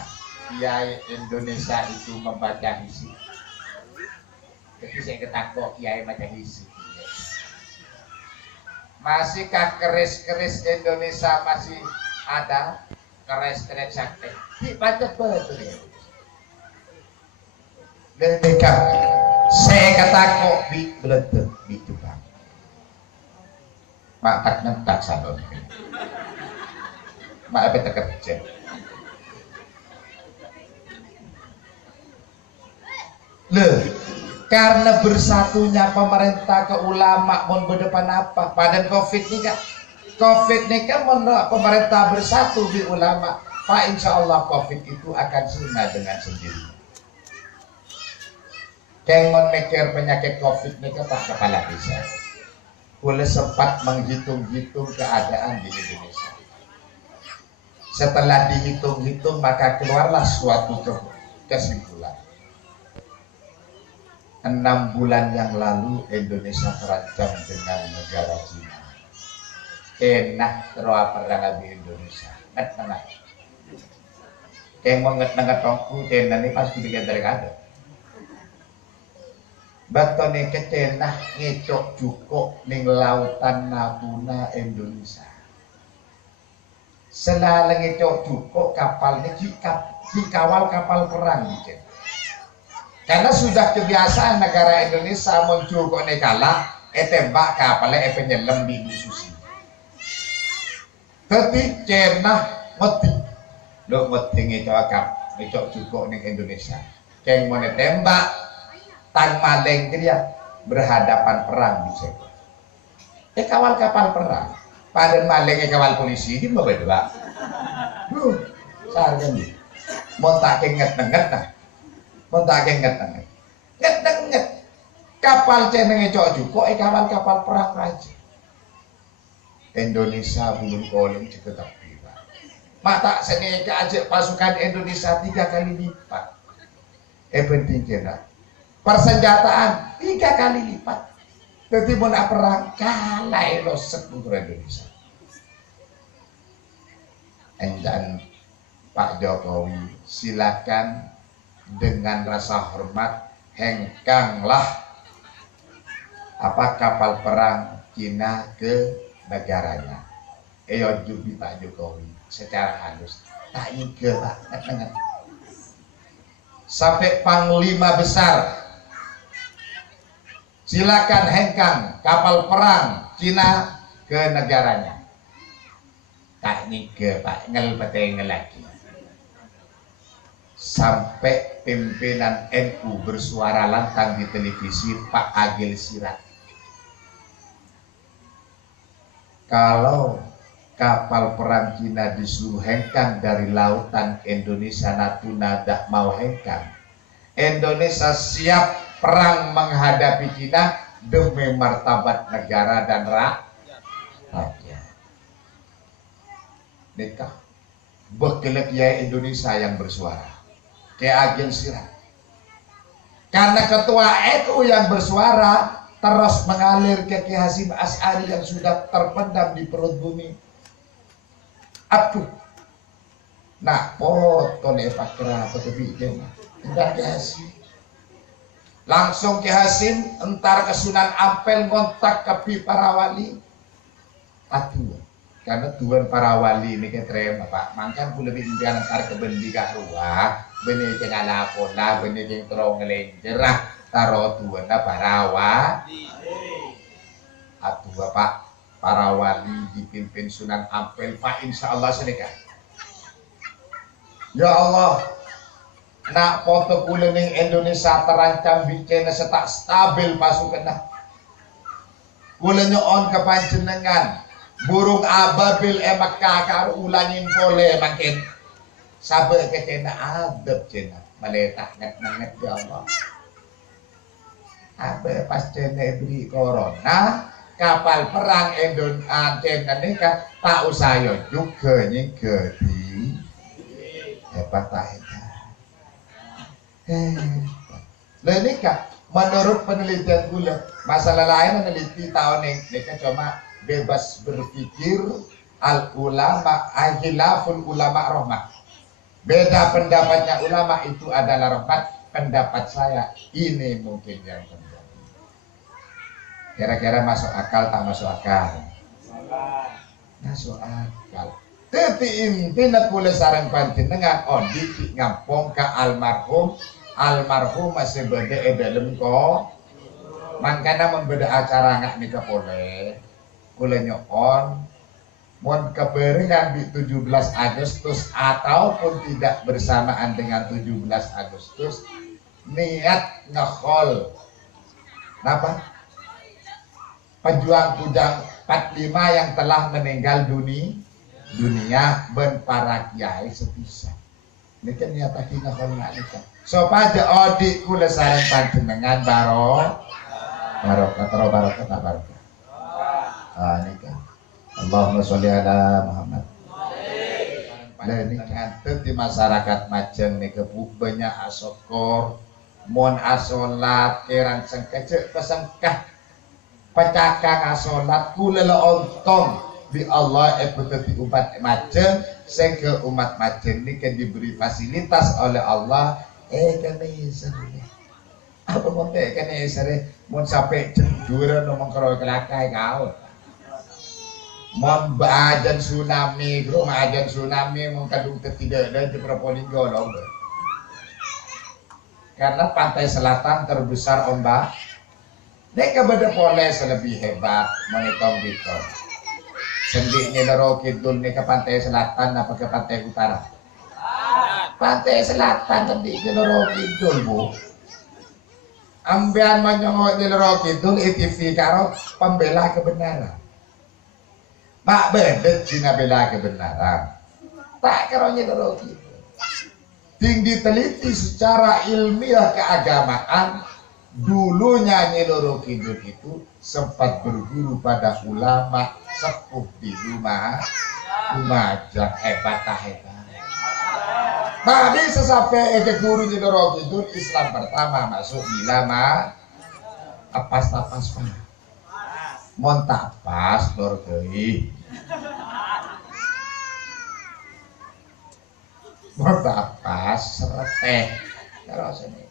Kiai Indonesia itu membaca hisi? Jadi saya ketakut Kiai baca hisi. Masihkah keris-keris Indonesia masih ada? Keris-keris sakti dibaca betul ya. Dan mereka saya katakan di beledek di Jepang. Mak tak nentak sadon. Mak apa terkerja. Karena bersatunya pemerintah ke ulama mau berdepan apa? Pada COVID ini kan COVID ini kan pemerintah bersatu di ulama, Pak insya Allah COVID itu akan sunah dengan sendirinya. Kengon mikir penyakit COVID ini kan Pak Kepala Desa, boleh sempat menghitung-hitung keadaan di Indonesia. Setelah dihitung-hitung maka keluarlah suatu kesimpulan. 6 bulan yang lalu Indonesia terancam dengan negara Cina. Enak terus perang di Indonesia. Nget-nget. Yang mau nget-nget tongku Cina ini pasti bikin dari kada. Batone kecenah ngecok jukuk ning lautan Natuna Indonesia. Selalu ngecok jukuk kapalnya dikawal kapal perang di Cina. Karena sudah kebiasaan negara Indonesia muncul kok nekala, tembak kapalnya penyelam di susi. Tapi Cina mati, lo mati ngecok jukuk ning Indonesia. Keng mau tembak, tan maleng dia berhadapan perang di sana. Kawal kapal perang, pada malengnya kawal polisi ini mau berdua. Sarjan nih, mau tak inget-inget nah. Montage nget kapal cenenge cok juko kawal kapal perang aja. Indonesia belum kolong juga tiba. Mata seneka aja pasukan Indonesia 3 kali lipat. Penting kena persenjataan 3 kali lipat. Jadi mau nak perang kalah eloset untuk Indonesia. Dan Pak Jokowi silakan dengan rasa hormat hengkanglah kapal perang Cina ke negaranya. Jubi Pak Jokowi secara halus tak ingin Pak. sampai panglima besar. Silakan hengkang kapal perang Cina ke negaranya. Tak nike Pak ngel petengel lagi. Sampai pimpinan NU bersuara lantang di televisi Pak Agil Sirat. Kalau kapal perang Cina disuruh hengkang dari lautan Indonesia Natuna tak mau hengkang. Indonesia siap perang menghadapi Cina demi martabat negara dan rakyat. Nikah bekelek ya Indonesia yang bersuara. Kayak Agil Sirat. Karena ketua NU yang bersuara terus mengalir ke Ki Hasyim Asy'ari yang sudah terpendam di perut bumi. Aduh. Nah, foto nih Pak Kera foto bikin. Tidak Ki Hasyim. Langsung Ki Hasyim entar ke Sunan Ampel ngontak ke para wali. Aduh. Karena tuan para wali ini keterima Pak. Mangkan ku lebih impian entar ke bendi kak ruah. Benih yang alapona, benih yang terong ngelenjerah. Taro tuan para wali. Aduh Bapak. Para wali dipimpin Sunan Ampel. Pak insya Allah senikah. Ya Allah. Nak foto kulening Indonesia terancam bikin setak stabil pasukan. Kulenyo on ke panjenengan. Burung ababil emak kakar ulangin pole makin. Sabar ke cina adab cina. Meletak net ya Allah. Abe pas cina beri corona. Kapal perang Indonesia cina nikah. Tak usah yo juga nyingketi. Hebat tak hebat. Lah nikah. Menurut penelitian gula. Masalah lain meneliti tahun ini. Nikah cuma bebas berpikir al ulama khilaful ulama rahmat. Beda pendapatnya ulama itu adalah rahmat. Pendapat saya ini mungkin yang terjadi. Kira-kira masuk akal tak masuk akal? Masuk akal. Tapi inti nak boleh sarang panjenengan di ngampung ke almarhum masih beda dalam ko. Makanya membeda acara nggak nikah boleh. Kulenya mon keberingan di 17 Agustus ataupun tidak bersamaan dengan 17 Agustus niat ngehol apa pejuang-pejuang 45 yang telah meninggal dunia ben para kiai sepisah ini kan niat lagi ngehol nggak nikah so pada odik kula sareng panjenengan barokah nikah. Allahumma sholli ala Muhammad. Lah nikah di masyarakat Majeng nih kebuk banyak asokor, mon asolat, kerang sengkece pesengkah, pecakang asolat, kulela ontong di Allah di umat Majeng, sehingga umat Majeng ini kan diberi fasilitas oleh Allah. Kan ini apa mau kan ini mon sampai cendur nomong keroi kelakai kau. Mon ajan tsunami, rumah ajan tsunami mon kadung tidak ada di Probolinggo loh. Karena pantai selatan terbesar ombak. Mereka beda boleh lebih hebat menitong gitu. Sendiknya Loro Kidul nih ke pantai selatan apa ke pantai utara? Pantai selatan sendiknya Loro Kidul bu. Ambian menyongok di Loro Kidul ITV karo pembela kebenaran. Pak bedet Cina bela kebenaran. Tak keronya Loro Kidul. Tinggi teliti secara ilmiah keagamaan. Dulunya Nyi Loro Kidul itu sempat berguru pada ulama sepuh di Lumajang. Hebat tak hebat. Tadi sesampai ke guru Nyi Loro Kidul Islam pertama masuk di lama apas tapas pak. Mon tapas lor kei. Mon tapas sereteh. Kalau sini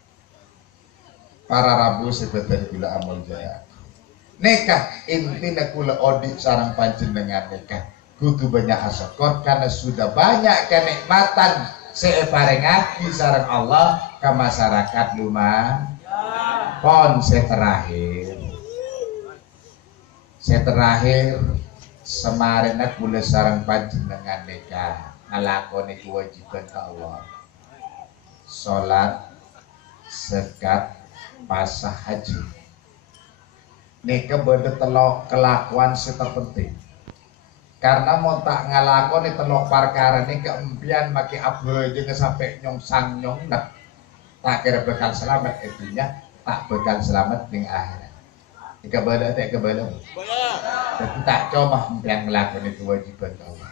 para rabu sebetulnya gula amal jaya. Nikah intinya kula odik sarang panjenengan nikah. Kudu banyak asyukur karena sudah banyak kenikmatan sebarengake sareng Allah ke masyarakat lumayan. Pon terakhir semarena kula sareng panjenengan nika nglakoni kewajiban ka Allah. Salat, zakat, pasah haji. Nika bade telok kelakuan sing terpenting. Karena mau tak ngalakoni telok perkara nika empian maki abeje sampai nyongsang nyongnak. Tak kira bakal selamat itunya, tak bakal selamat ning akhirat. Ika bade tak kebala. Tapi tak coba empian nglakoni kewajiban Allah.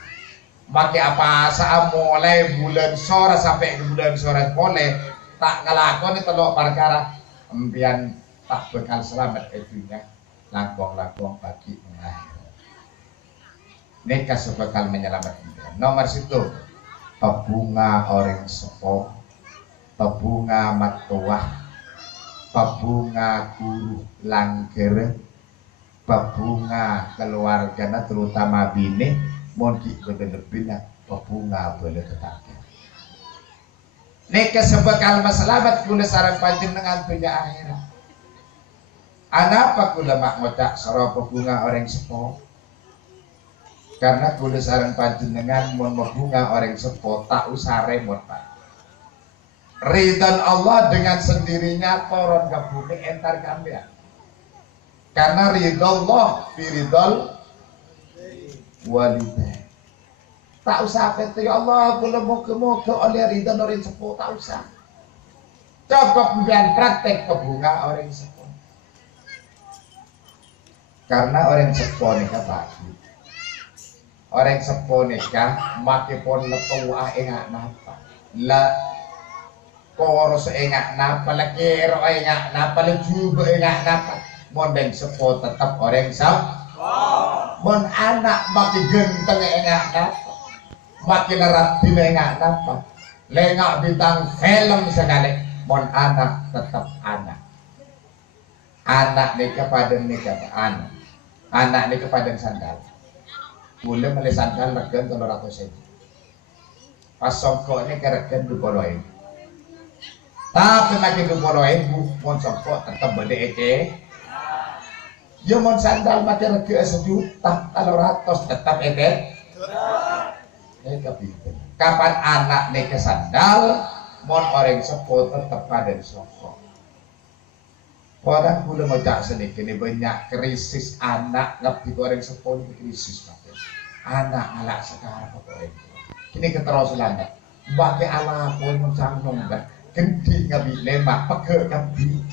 Maki apa saat mulai bulan sore sampai bulan sore boleh tak ngelakoni telok perkara empian tak bakal selamat itunya langkong-langkong bagi akhirat. Nika sebakal menyelamatkan. Nomor situ pebunga orang sepo, pebunga matuah, pebunga guru langger, pebunga keluarganya terutama bini monki bener-bener pebunga boleh tetapnya. Nika sebekal masalamat kula sareng panjenengan dunya akhirat. Anapa kula mak ngodak sora pebunga orang sepo? Karena kula sareng panjenengan mon pebunga orang sepo tak usah remot Pak. Ridhan Allah dengan sendirinya turun ke bumi entar kambian. Karena ridha Allah firidol walidain. Tak usah kata ya Allah kula moga-moga oleh ridha orang sepuh, tak usah. Cukup mbian praktek kebunga orang sepuh. Karena orang sepuh nikah bagi. Orang sepuh nikah makipun letua engak napa. La koros engak napa, la kero engak napa, la juga engak napa. Mondeng sepuh tetap orang sepuh. Mon anak makin genteng engak napa, makin rapi engak napa, lengak bintang film sekali. Mon anak tetap anak. Anak ni kepada anak ni kepada sandal. Boleh beli sandal regen 300.000. Pas songkok ni keregen 20.000. Tapi makin 20.000, mon songkok tetap beli eke. Ya mon sandal makin regi 1 juta, 300 tetap ete. Kapan anak nih ke sandal, mon orang sepuh tetap pada sokok. Orang boleh ngocak sedikit ini banyak krisis anak lebih orang sepuh ini krisis pakai. Anak ngalak sekarang pakai. Ini keterusan anda. Pakai ala pun mencang nonggat, gending ngabi lemak pakai ngabi.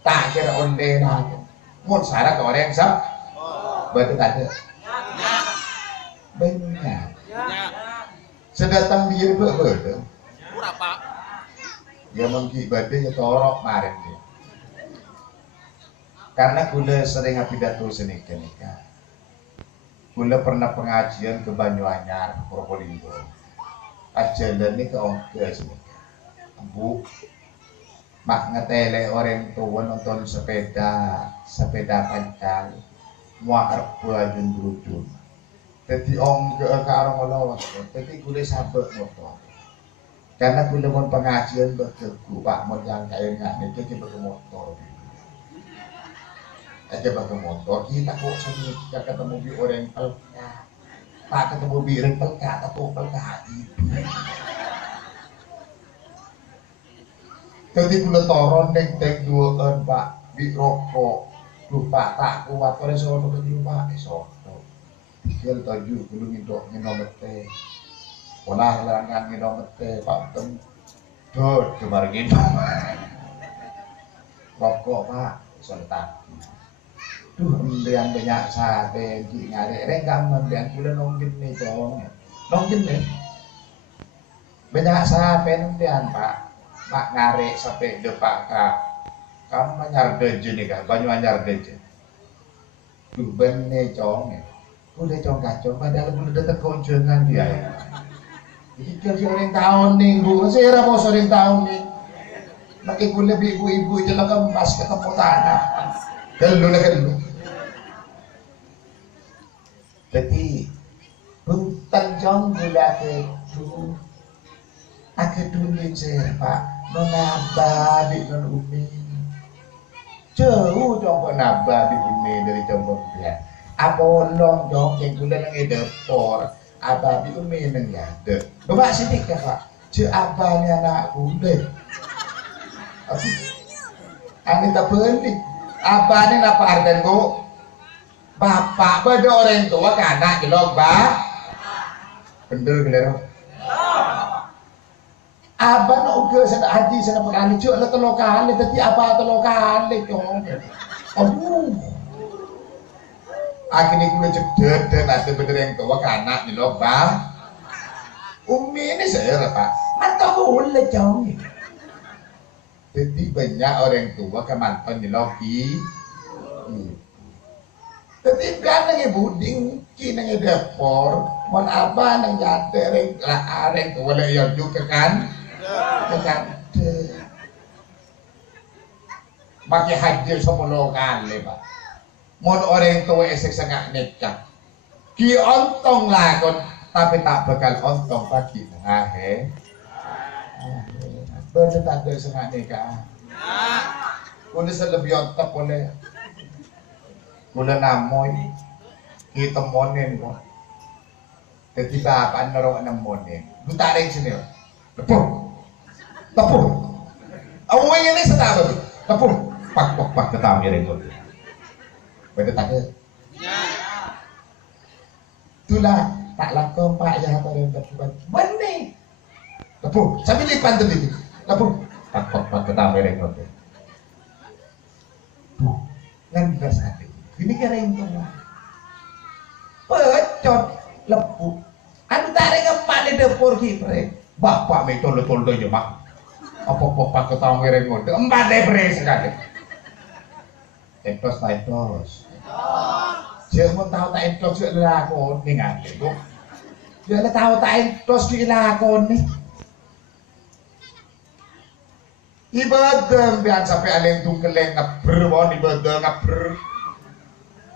Tak kira onde lagi. Mon sarah ke orang sah, betul ada. Banyak. Sedatang dia betul. Berapa? Dia mengki badai ya torok marin dia. Karena kula sering pidato senika. Kula pernah pengajian ke Banyuanyar, Probolinggo. Ajalan ini ke ongke senika. Bu, mak ngetele orang tua nonton sepeda pancal, muar pelajun berujung. Jadi ongke ke arah ngelawas, jadi kule sabek motor. Karena kule mon pengajian berteku, Pak mon yang kaya nggak nih kita pakai motor. Aja pakai motor, kita kok sini kita ketemu bi orang pelka, tak ketemu bi orang pelka, tak pelka hati. Jadi kule toron deng duaan Pak, bi rokok, lupa tak kuat oleh sono ke lupa sono. Kil taju kudu nginum teh. Olah larangan nginum teh Pak tem. Dod kemar nginum. Rokok Pak sontak. Duh embrian banyak sate di nyari renggang embrian kula nonggin nih dong. Nonggin nih. Banyak sate embrian Pak. Mak ngarik sampai depak Kak. Kamu nyar deje nih Kak, Banyuanyar deje. Duh bener cong. Udah cong kacau, padahal udah datang kunjungan dia. Ini kerja orang tahun nih bu, saya mau sering tahun nih. Makin gue lebih ibu-ibu jalan kemas ketemu tanah. Gelu. Jadi bukan jong gula itu Aku dulin saya Pak, non Abah di non Umi. Jauh dong kok nabah di Umi dari jombong dia. Apa long dong yang gula nang depor, Abah di Umi nang yade. Bapak sedikit Pak, je abahnya anak gula. Ani tak beli. Abah ni napa artian bu? Bapak pada orang tua ke anak jelok Pak. Bener gelero. Abah nak uga sana haji sana berkali cuk lah telur kali tapi apa telur kali dong. Aduh. Akhirnya gue cedek dan ada bener yang tua ke anak jelok Pak. Umi ini saya Pak. Mantap boleh jauh. Jadi banyak orang tua ke mantan jelok Tapi kan nang buding kini nang dapur, mon apa nang jate areng tua le yo juga kan. Maki hadir semua kali Pak. Mon orang tua esek sangat nekak. Ki ontong lakon tapi tak bakal ontong pagi ngahe. Bener tak ada sangat nekak. Kudu selebih ontong boleh. Kudu namoy kita monen kok. Jadi bapak nerok namonen. Lu tak ada sini. Lepuh. Tepuk. Awang ini sedap tu. Tepuk. Pak ketam ya rekod. Beda tak ke? Itulah tak laku Pak yang atau yang tepuk. Benih. Tepuk. Sambil lipat tu itu. Tepuk. Pak ketam ya rekod. Ngan beras hati. Ini keren tu. Pecot lepuk. Anu tak ada ngempak di dapur kita. Bapak me tol je mak. Apa ketawa mereng ngode. Empat debre sekali. Entos. Dia mau tahu tak entos sik lakon ning ate, Bu. Dia tahu tak entos ki lakon nih. Ibadah biar sampai aleng tungkeleng ngeber mon ibadah ngeber.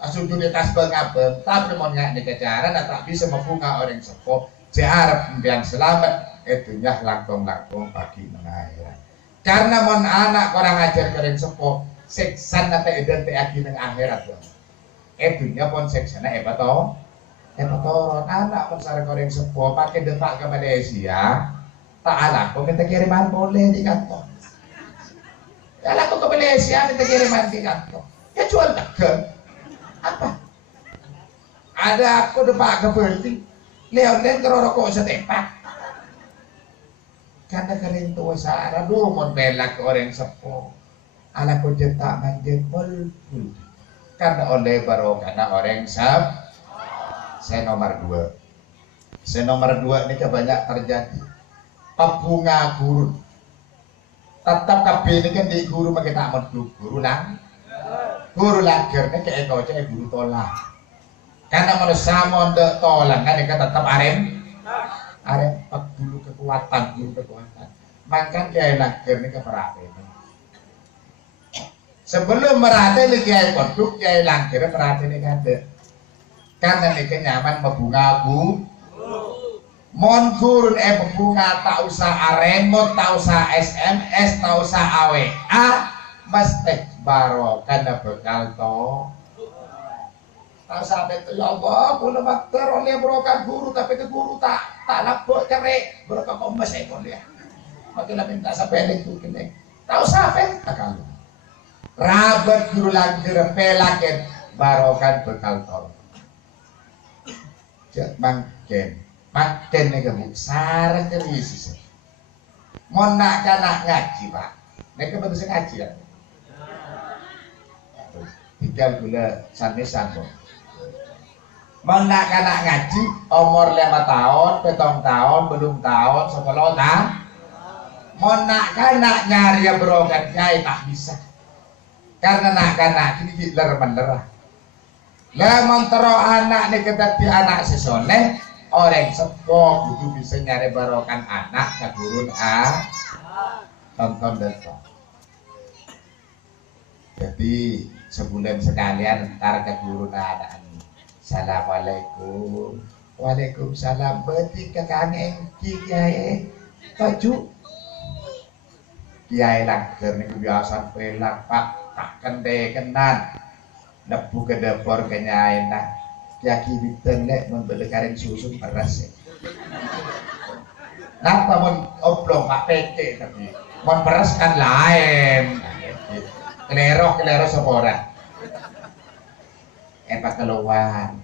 Asujud di tas ngaber, tapi mon ngak nek acara tak bisa membuka orang sepuh. Seharap biar selamat itunya langkong-langkong pagi mengakhir. Karena mon anak orang ajar keren sepuh seksan nate identik lagi nang akhirat dong. Itunya pon seksana epato anak mon sareng orang sepuh pakai detak ke Malaysia tak ala kok kita kiriman boleh di kantor. Ya lah kok ke Malaysia kita kiriman di kantor. Ya jual dagang. Apa? Ada aku depak ke Berlin. Leon kerorok kok setempat. Karena kalian tua Sarah do mon belak orang sepuh. Anak ko tak manjat bulbul. Karena oleh baru karena orang saya nomor 2. Saya nomor 2 ini banyak terjadi. Pabunga guru. Tetap kabeh ini kan di guru makin tak mau guru lang. Guru langgar ini kayak kau cek guru tolak. Karena manusia mondok tolak kan dia tetap arem pak dulu kekuatan. Makan kiai langgar ini keperhatian. Sebelum merhati ini kiai koduk kiai langgar perhatian ini ada. Karena ini nyaman membunga bu. Mon gurun bunga tak usah aremot, tak usah SMS, tak usah AWA, mesti barokan bekal to. Tak usah itu ya Allah, pula makter oleh barokan guru tapi ke guru tak lapuk cerai barokan kau masih boleh. Makilah minta sampai itu kini. Tak usah tak kalau. Rabat guru lagi repelaken barokan bekal to. Jat makin nih kamu sarang krisis. Mau nak ngaji Pak, mereka betul ngaji ya. Tinggal gula sanesan kok. Mau nak ngaji, umur 5 tahun, 7 tahun, belum tahun, 10 tahun. Mau nak nyari ya berokat nyai tak bisa. Karena nak ini lerah. Lah mentero anak nih ketati anak sesoleh. Orang sepuh itu bisa nyari barokan anak ke gurun tonton detok. Jadi sebulan sekalian ntar ke gurun anak. Assalamualaikum. Waalaikumsalam. Berarti ke kangen kiai. Baju Kiai Langger niku biasa pelak Pak tak kendekenan nebu ke dapur kenyaenak Kiai Biten lek mun belekaring susu beras. Napa mun oblong Pak PT tapi mun beras kan lain. Kelero sapa ora? Epak keluar.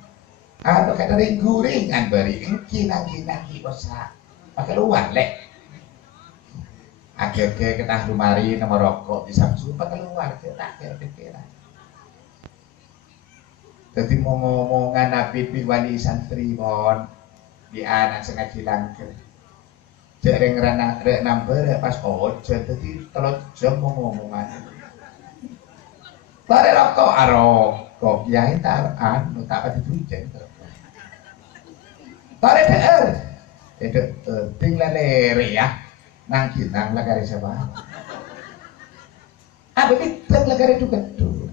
Ada kata guringan bari engki nangki bosa. Pak keluar lek. Akhirnya kita lumari nama rokok di Samsu Pak keluar kita kira-kira. Jadi mau ngomongan Nabi wali santri mon di anak sengaja langker. Jareng rana rek number pas ojo jadi telur jam mau ngomongan. Bare rokok arokok ya entar anu tak pada tujuan. Bare DR. Itu tinggal lere ya. Nang kinang lagari siapa? Apa kita lagari juga tuh?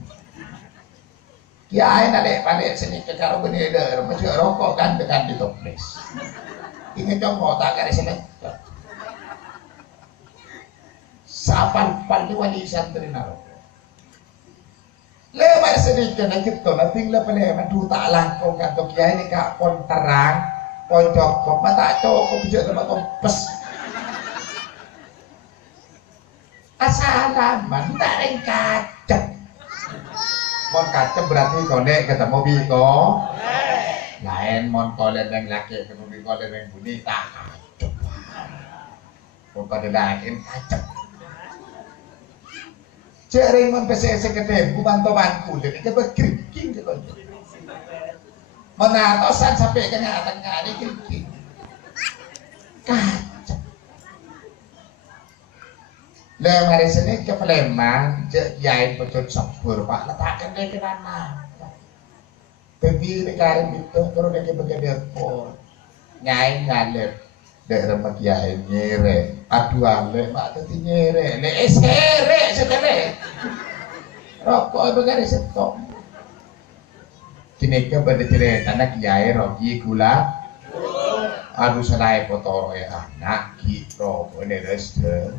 Kiai nade pada sini kalau bener masih rokok kan dengan di toples. Ini cuma tak lagari sini. Sapan paling wali santri naro. Lewat sedikit nak kita nanti tinggal pada tak langkong atau kiai ni kak pon terang, pon cokok, mata cokok bijak sama kompes. Asalaman tak ada kacang. Mon kacang berarti konek ketemu biko. Lain mon kolen yang laki ketemu biko yang bunyi tak kacang. Mon kolen lain kacang. Cering mon PCS ketemu bantu jadi kita kriking gitu. Menatosan sampai ke tengah ini kriking. Kacang. Lem hari sini ke Palembang, jahit betul sabur Pak, letakkan dia ke mana? Tapi negara itu terus dia bagian dapur, nyai ngalep, daerah makiai nyere, aduh alep, mak tadi nyere, le sere setele, rokok bagian setok. Kini ke pada cerita anak kiai rogi gula, aduh selai potoro ya anak gitu, ini restu.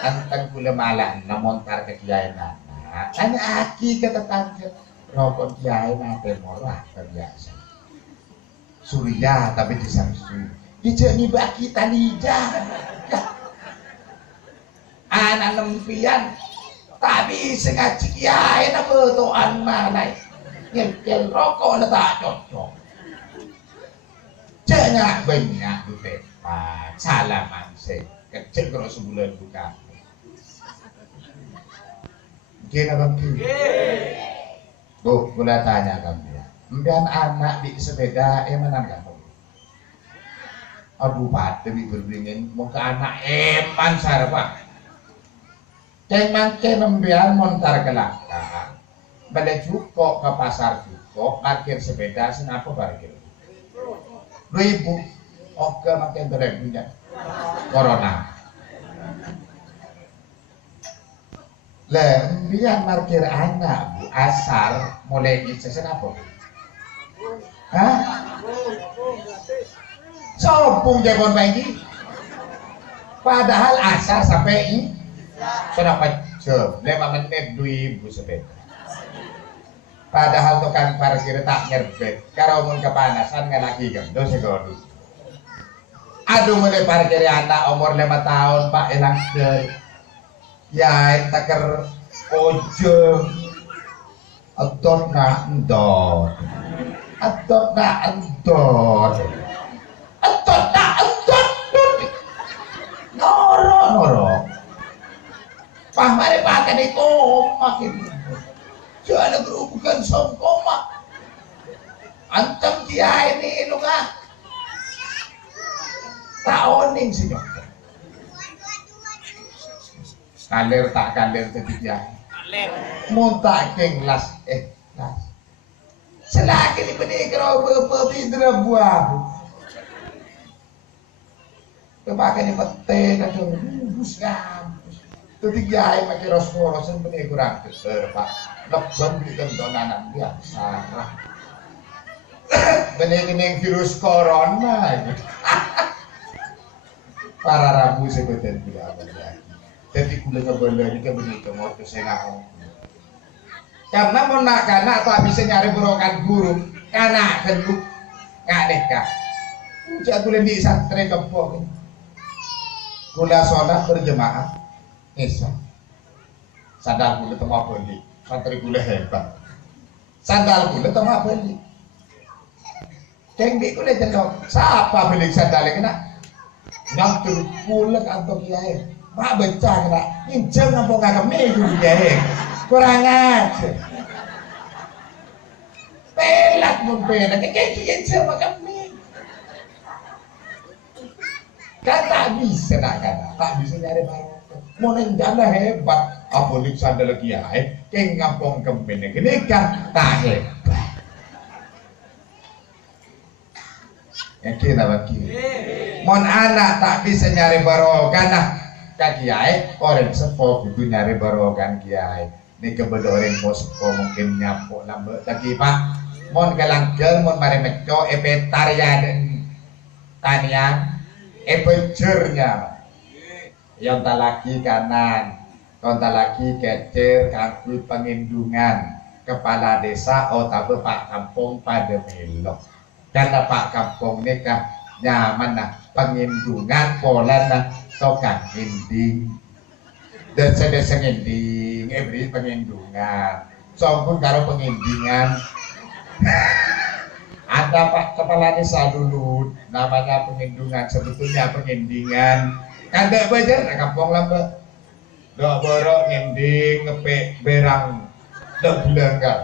Antang gula malah namontar ke kiai nana hanya aki ke tetangga rokok kiai nate molah terbiasa surya tapi di Samsu dijak nibak kita lija anak lempian tapi sengaja kiai na betuan malai nyekel rokok letak cocok jangan banyak di tempat salaman sih kecil kalau sebulan buka. Gimana bang? Bu, boleh tanya kamu ya. Mbian anak di sepeda, mana kamu? Aduh, pada berbingin mau ke anak eman sarapa. Cengmangke membian montar ke langkah. Balik cukup ke pasar cukup, parkir sepeda senapa parkir? 2.000. Oke, makin berebunya. Corona. Lembian parkir anak bu asar mulai sesen apa? Hah? Sopung jebon lagi. Padahal asar sampai ini sudah jam 5 menit 2.000 sepeda. Padahal tukang parkir tak nyerbet. Kalau mau kepanasan nggak lagi gendol segodu. Aduh mulai parkir anak umur 5 tahun Pak elang deh. Ya taker ojo. Atot na endot. Atot na endot. Atot na endot. Noro. Pah mari pakai di koma gitu. Jangan berhubungan sama koma. Antem dia ini lu nggak? Taoning sih dok. Kalir tak kalir ketiga. Muntah kenglas las. Selagi di benih kerau berpindah buah. Kepakai di pete kacau bus ngampus. Ketiga yang pakai ros-rosan benih kurang besar pak. Lebon beli kendonan biasa. Benih virus corona. para rabu sebeten kula abang lagi. Jadi kula ngebela ini ke begitu mau saya ngomong. Karena mau nak kanak tak bisa nyari berokan guru, kanak genduk nggak dekah. Jadi kula di santri kepok. Kula sholat berjemaah, isya. Sandal kula tengah beli, santri kula hebat. Sandal kula tengah beli. Keng kula jengkau, siapa beli sandalnya kena? Ngantur kula kantor kiai, mak becah kena. Injeng ngampung ngagemi dulu kiai, kurang aja. Pelat pun pelat, kayak kiai sama kami. Kan tak bisa tak bisa nyari barokah. Mau nenggala hebat, apalagi sandal kiai, keng ngampung kemene gini kan tak hebat. Yakin apa ki? Mon anak tak bisa nyari barokah nah kak kiai, orang sepo kudu nyari barokah kiai. Ini kebetulan orang posko mungkin nyapuk lambat lagi pak. Mon galangkel, mon mari meco, epetarya dan tanian, epecernya. Yang tak lagi kanan, yang tak lagi kecer, kangkul pengindungan, kepala desa, otak pak kampung pada melok. Karena pak kampung ini kah nyaman nah pengindungan pola nah tokan inding desa-desa inding beri pengindungan sompun karo pengindingan ada pak kepala desa dulu namanya pengindungan sebetulnya pengindingan kan dek bajar nah kampung lambat dok borok inding ngepek berang dok belenggal.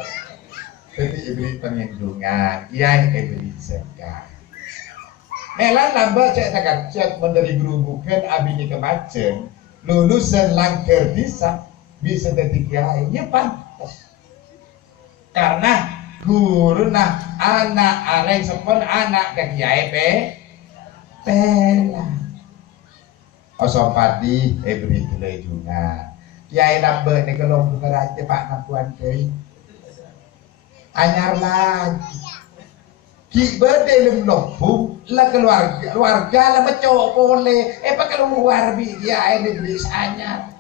Jadi ibri pengindungan, kiai ibri sedekah. Melan nambah cek takkan cek menteri gerubukan abini kemacen, lulusan langker bisa jadi kiai, ya pantas. Karena guru nah anak areng sepon anak ke kiai pela. Osopati ibri kelejungan. Kiai nambah nih kalau bukan raja pak nabuan kiai. Anyar lagi ki berde lembung lah keluarga lah mencok boleh pak keluar bi dia ini beli anyar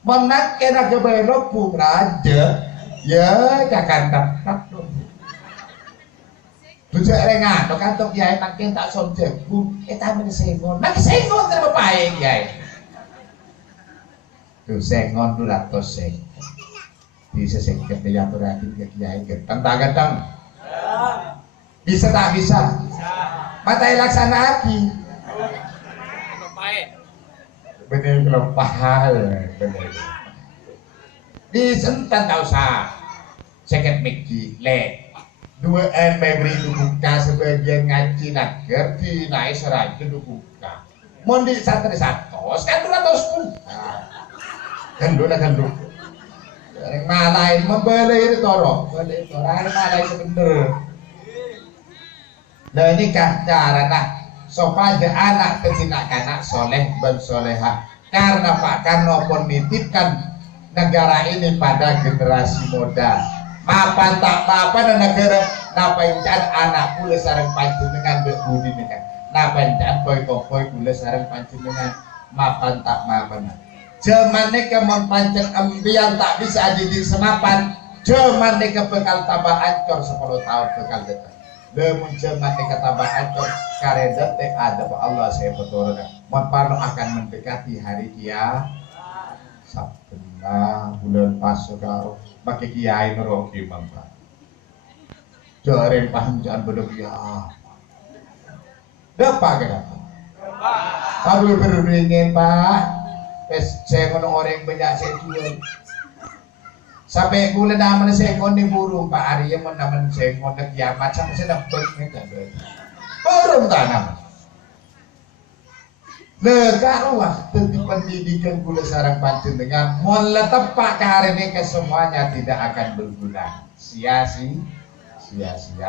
menak kena kebaik lembung raja ya kakak tak bujak rengan to kantor kiai makin tak somjek bu tamen sengon nak sengon terus bae kiai tuh sengon tu ratus seng bisa sengket dia berarti ke kiai gentang bisa tak bisa matai laksana aki bener kelopahal bener di sentan tak usah sengket miki le dua memberi dubuka sebagian ngaji nager di naik seragi dubuka mondi santri satos kan 200 kan dulu yang malai membeli itu toro, beli orang malai sebener. Nah ini kah cara nah supaya anak kecina anak soleh dan soleha. Karena Pak Karno pun nitipkan negara ini pada generasi muda. Mapan tak mapan negara napain can anak pula sarang panjenengan berbudi dengan napain can boy pula sarang panjenengan mapan tak mapan. Zaman neka pancet ambian tak bisa jadi semapan. Zaman neka bekal tambah ancor 10 tahun bekal depan. Lemun zaman neka tambah ancor karena teh ada Allah saya betul. Monparno akan mendekati hari kiamat. Sabtuna bulan pasok karo pakai kiai neroki mangga. Jaren panjang bedok ya. Dapat kenapa? Aduh beringin Pak. Saya ngono orang banyak saya jual. Sampai gula nama saya ngono burung Pak Arya menaman saya ngono kiamat sampai saya dapat mereka. Burung tanam. Negara waktu di pendidikan gula sarang panjenengan mulai tepat ke hari ini kesemuanya tidak akan berguna. Sia-sia.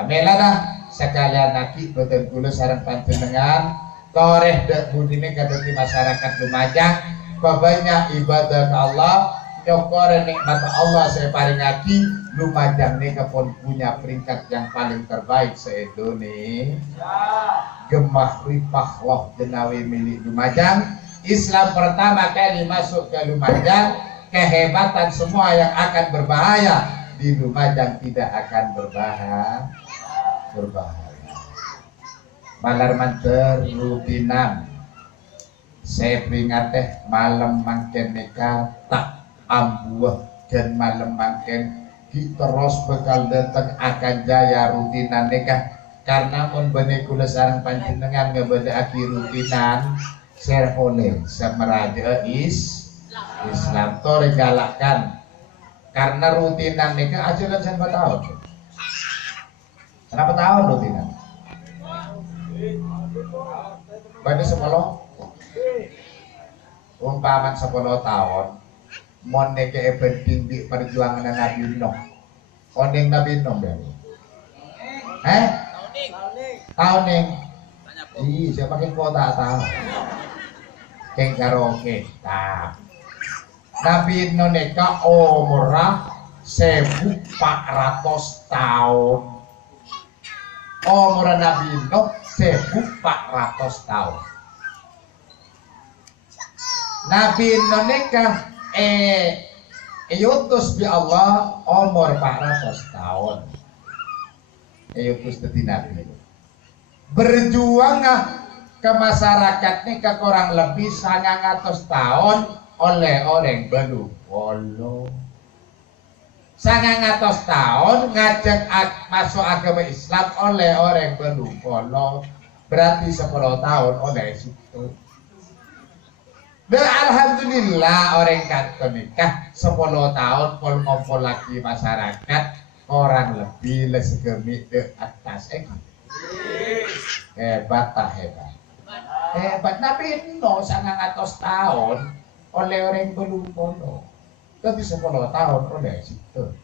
Melana sekalian naki betul gula sarang panjenengan. Toreh dek budine kadang di masyarakat Lumajang. Banyak ibadah ke Allah Nyokore nikmat Allah saya paringaki Lumajang nika pun punya peringkat yang paling terbaik se-Indonesia. Gemah ripah loh jenawi milik Lumajang. Islam pertama kali masuk ke Lumajang, kehebatan semua yang akan berbahaya di Lumajang tidak akan berbahaya. Malar manter rutinan. Saya peringat malam mangken nika tak ambuh dan malam mangken terus bekal datang akan jaya rutinan nikah karena mun bene kula sareng panjenengan ngebedaki rutinan serpole semeraja Islam to regalakan karena rutinan nikah ajaran sampai tahun. Kenapa tahun rutinan? Bade 10 umpaman 10 tahun mon neke penting di perjuangan Nabi Nuh. Oning Nabi Nuh ben. Tahun siapa pakai kuota tahu. Keng karaoke. Nah. Nabi Nuh neka umurah 1400 tahun. Umur Nabi Nuh 1400 tahun. Nabi Nuh neka yutus bi Allah umur 400 tahun. Yutus dadi nabi. Berjuang ke masyarakat ini ke kurang lebih 900 tahun oleh orang baru. Wallo. 900 tahun ngajak masuk agama Islam oleh orang baru. Wallo. Berarti 10 tahun oleh situ. Dan alhamdulillah orang kantor nikah 10 tahun pol ngompol lagi masyarakat orang lebih lesegemi di atas hebat tak hebat Nabi Nuh 900 tahun oleh orang belum pono tapi 10 tahun oleh situ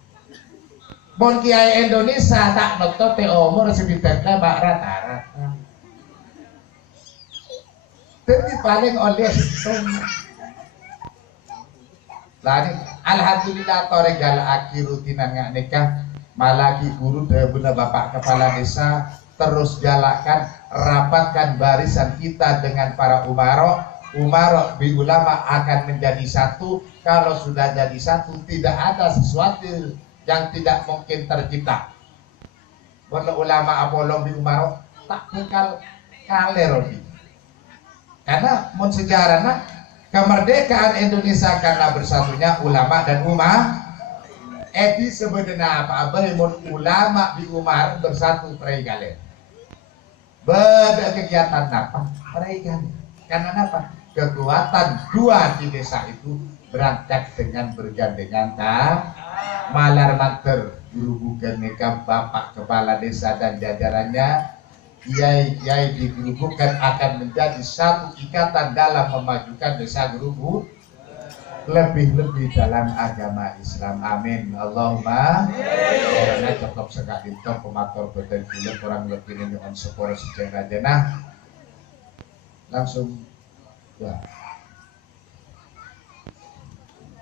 bon kiai Indonesia tak noto te umur sekitar rata-rata tapi paling oleh itu. Lari, alhamdulillah toregal akhir rutinan nggak nikah, malagi guru dan bunda bapak kepala desa terus galakan rapatkan barisan kita dengan para umaro bi ulama akan menjadi satu. Kalau sudah jadi satu tidak ada sesuatu yang tidak mungkin tercipta. Bunda ulama abolong bi umaro tak bekal kaler. Karena mun sejarahnya kemerdekaan Indonesia karena bersatunya ulama dan umat. Edi sebenarnya apa mun ulama di Umar bersatu peregalan. Beda kegiatan apa? Peregalan. Karena apa? Kekuatan dua di desa itu berangkat dengan bergandengan malar manter guru bukan nikah bapak kepala desa dan jajarannya. Kiai digerubukan akan menjadi satu ikatan dalam memajukan desa gerubu lebih-lebih dalam agama Islam. Amin. Allahumma karena cukup sekali itu pematur betul gula kurang lebih ini on sepuluh sejarah jenah langsung ya.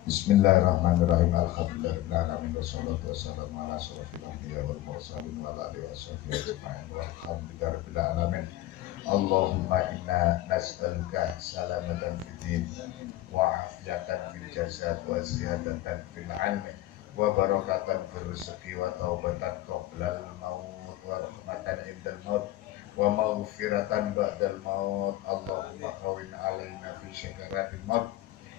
Bismillahirrahmanirrahim. Alhamdulillahirabbil wassalatu wassalamu ala asyrofil anbiya'i wal mursalin wa ala alihi washabihi ajma'in walhamdulillahirabbil alamin. Allahumma inna nas'aluka salamatan fid din wa afiyatan fil jasad wa ziyadatan fil ilmi wa barakatan fil rizqi wa taubatan qabla al maut wa rahmatan indal maut wa maghfiratan ba'dal maut. Allahumma qawwin alaina fi syakaratil maut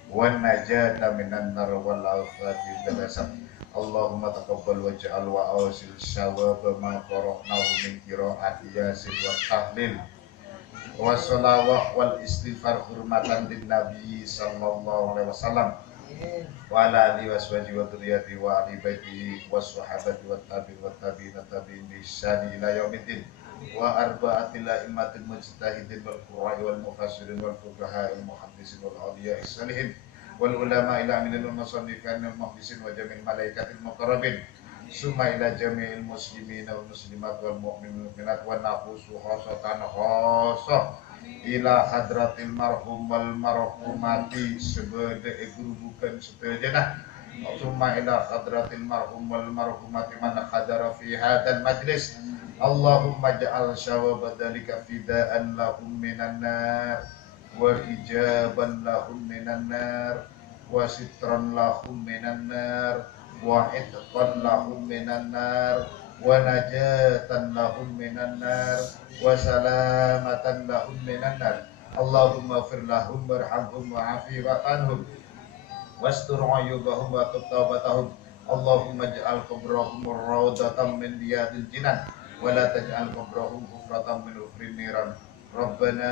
wan najata minan nar wal afati dalasam. Allahumma taqabbal waj'al wa awsil syawab ma qara'nahu min qira'ati yasin wa tahlil wa shalawat wal istighfar hurmatan lin nabi sallallahu alaihi wasallam wa ala alihi washabihi wa dzurriyyati wa ali baiti was sahabati wat tabi'in bi ihsan ila yaumiddin wa arba'atil a'immatil mujtahidin wal qurra'i wal mufassirin wal fuqaha wal muhaddisin wal awliya'i salihin wal ulama ila amilin wal musannifin wal muhdisin wa jamil malaikatil muqarrabin summa ila jami'il muslimin wal muslimat wal mu'minin wal mu'minat wa nafusu khosatan khosoh ila hadratil marhum wal marhumati sebeda guru bukan seterjana ثم إلى حضرة المرحوم والمرحومة من حضر في هذا المجلس اللهم اجعل ثواب ذلك فداء لهم من النار وإجابا لهم من النار وسترا لهم من النار وعتقا لهم من النار ونجاة لهم من النار وسلامة لهم من النار اللهم اغفر لهم وارحمهم وعافهم عنهم واستر عيوبهم وتب توبتهم اللهم اجعل قبرهم روضة من رياض الجنان ولا تجعل قبرهم حفرة من حفر النيران ربنا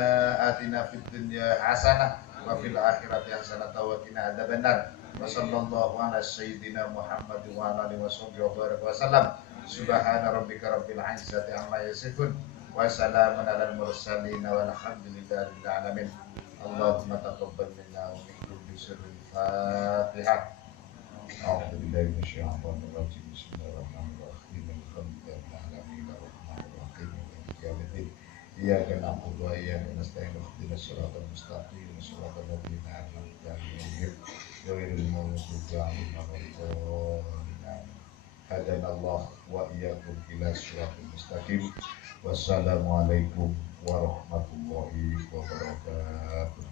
آتنا في الدنيا حسنة وفي الآخرة حسنة وقنا عذاب النار وصلى الله على سيدنا محمد وعلى آله وصحبه وبارك وسلم سبحان ربك رب العزة عما يصفون وسلام على المرسلين والحمد لله رب العالمين اللهم تقبل منا ومنكم بسر الفاتحة أعوذ بالله من الشيطان الرجيم بسم الله الرحمن الرحيم الحمد لله رب العالمين الرحمن الرحيم مالك يوم الدين إياك نعبد وإياك نستعين اهدنا الصراط المستقيم صراط الذين أنعمت عليهم غير المغضوب عليهم ولا الضالين هدانا الله وإياكم إلى الصراط المستقيم والسلام عليكم warahmatullahi wabarakatuh.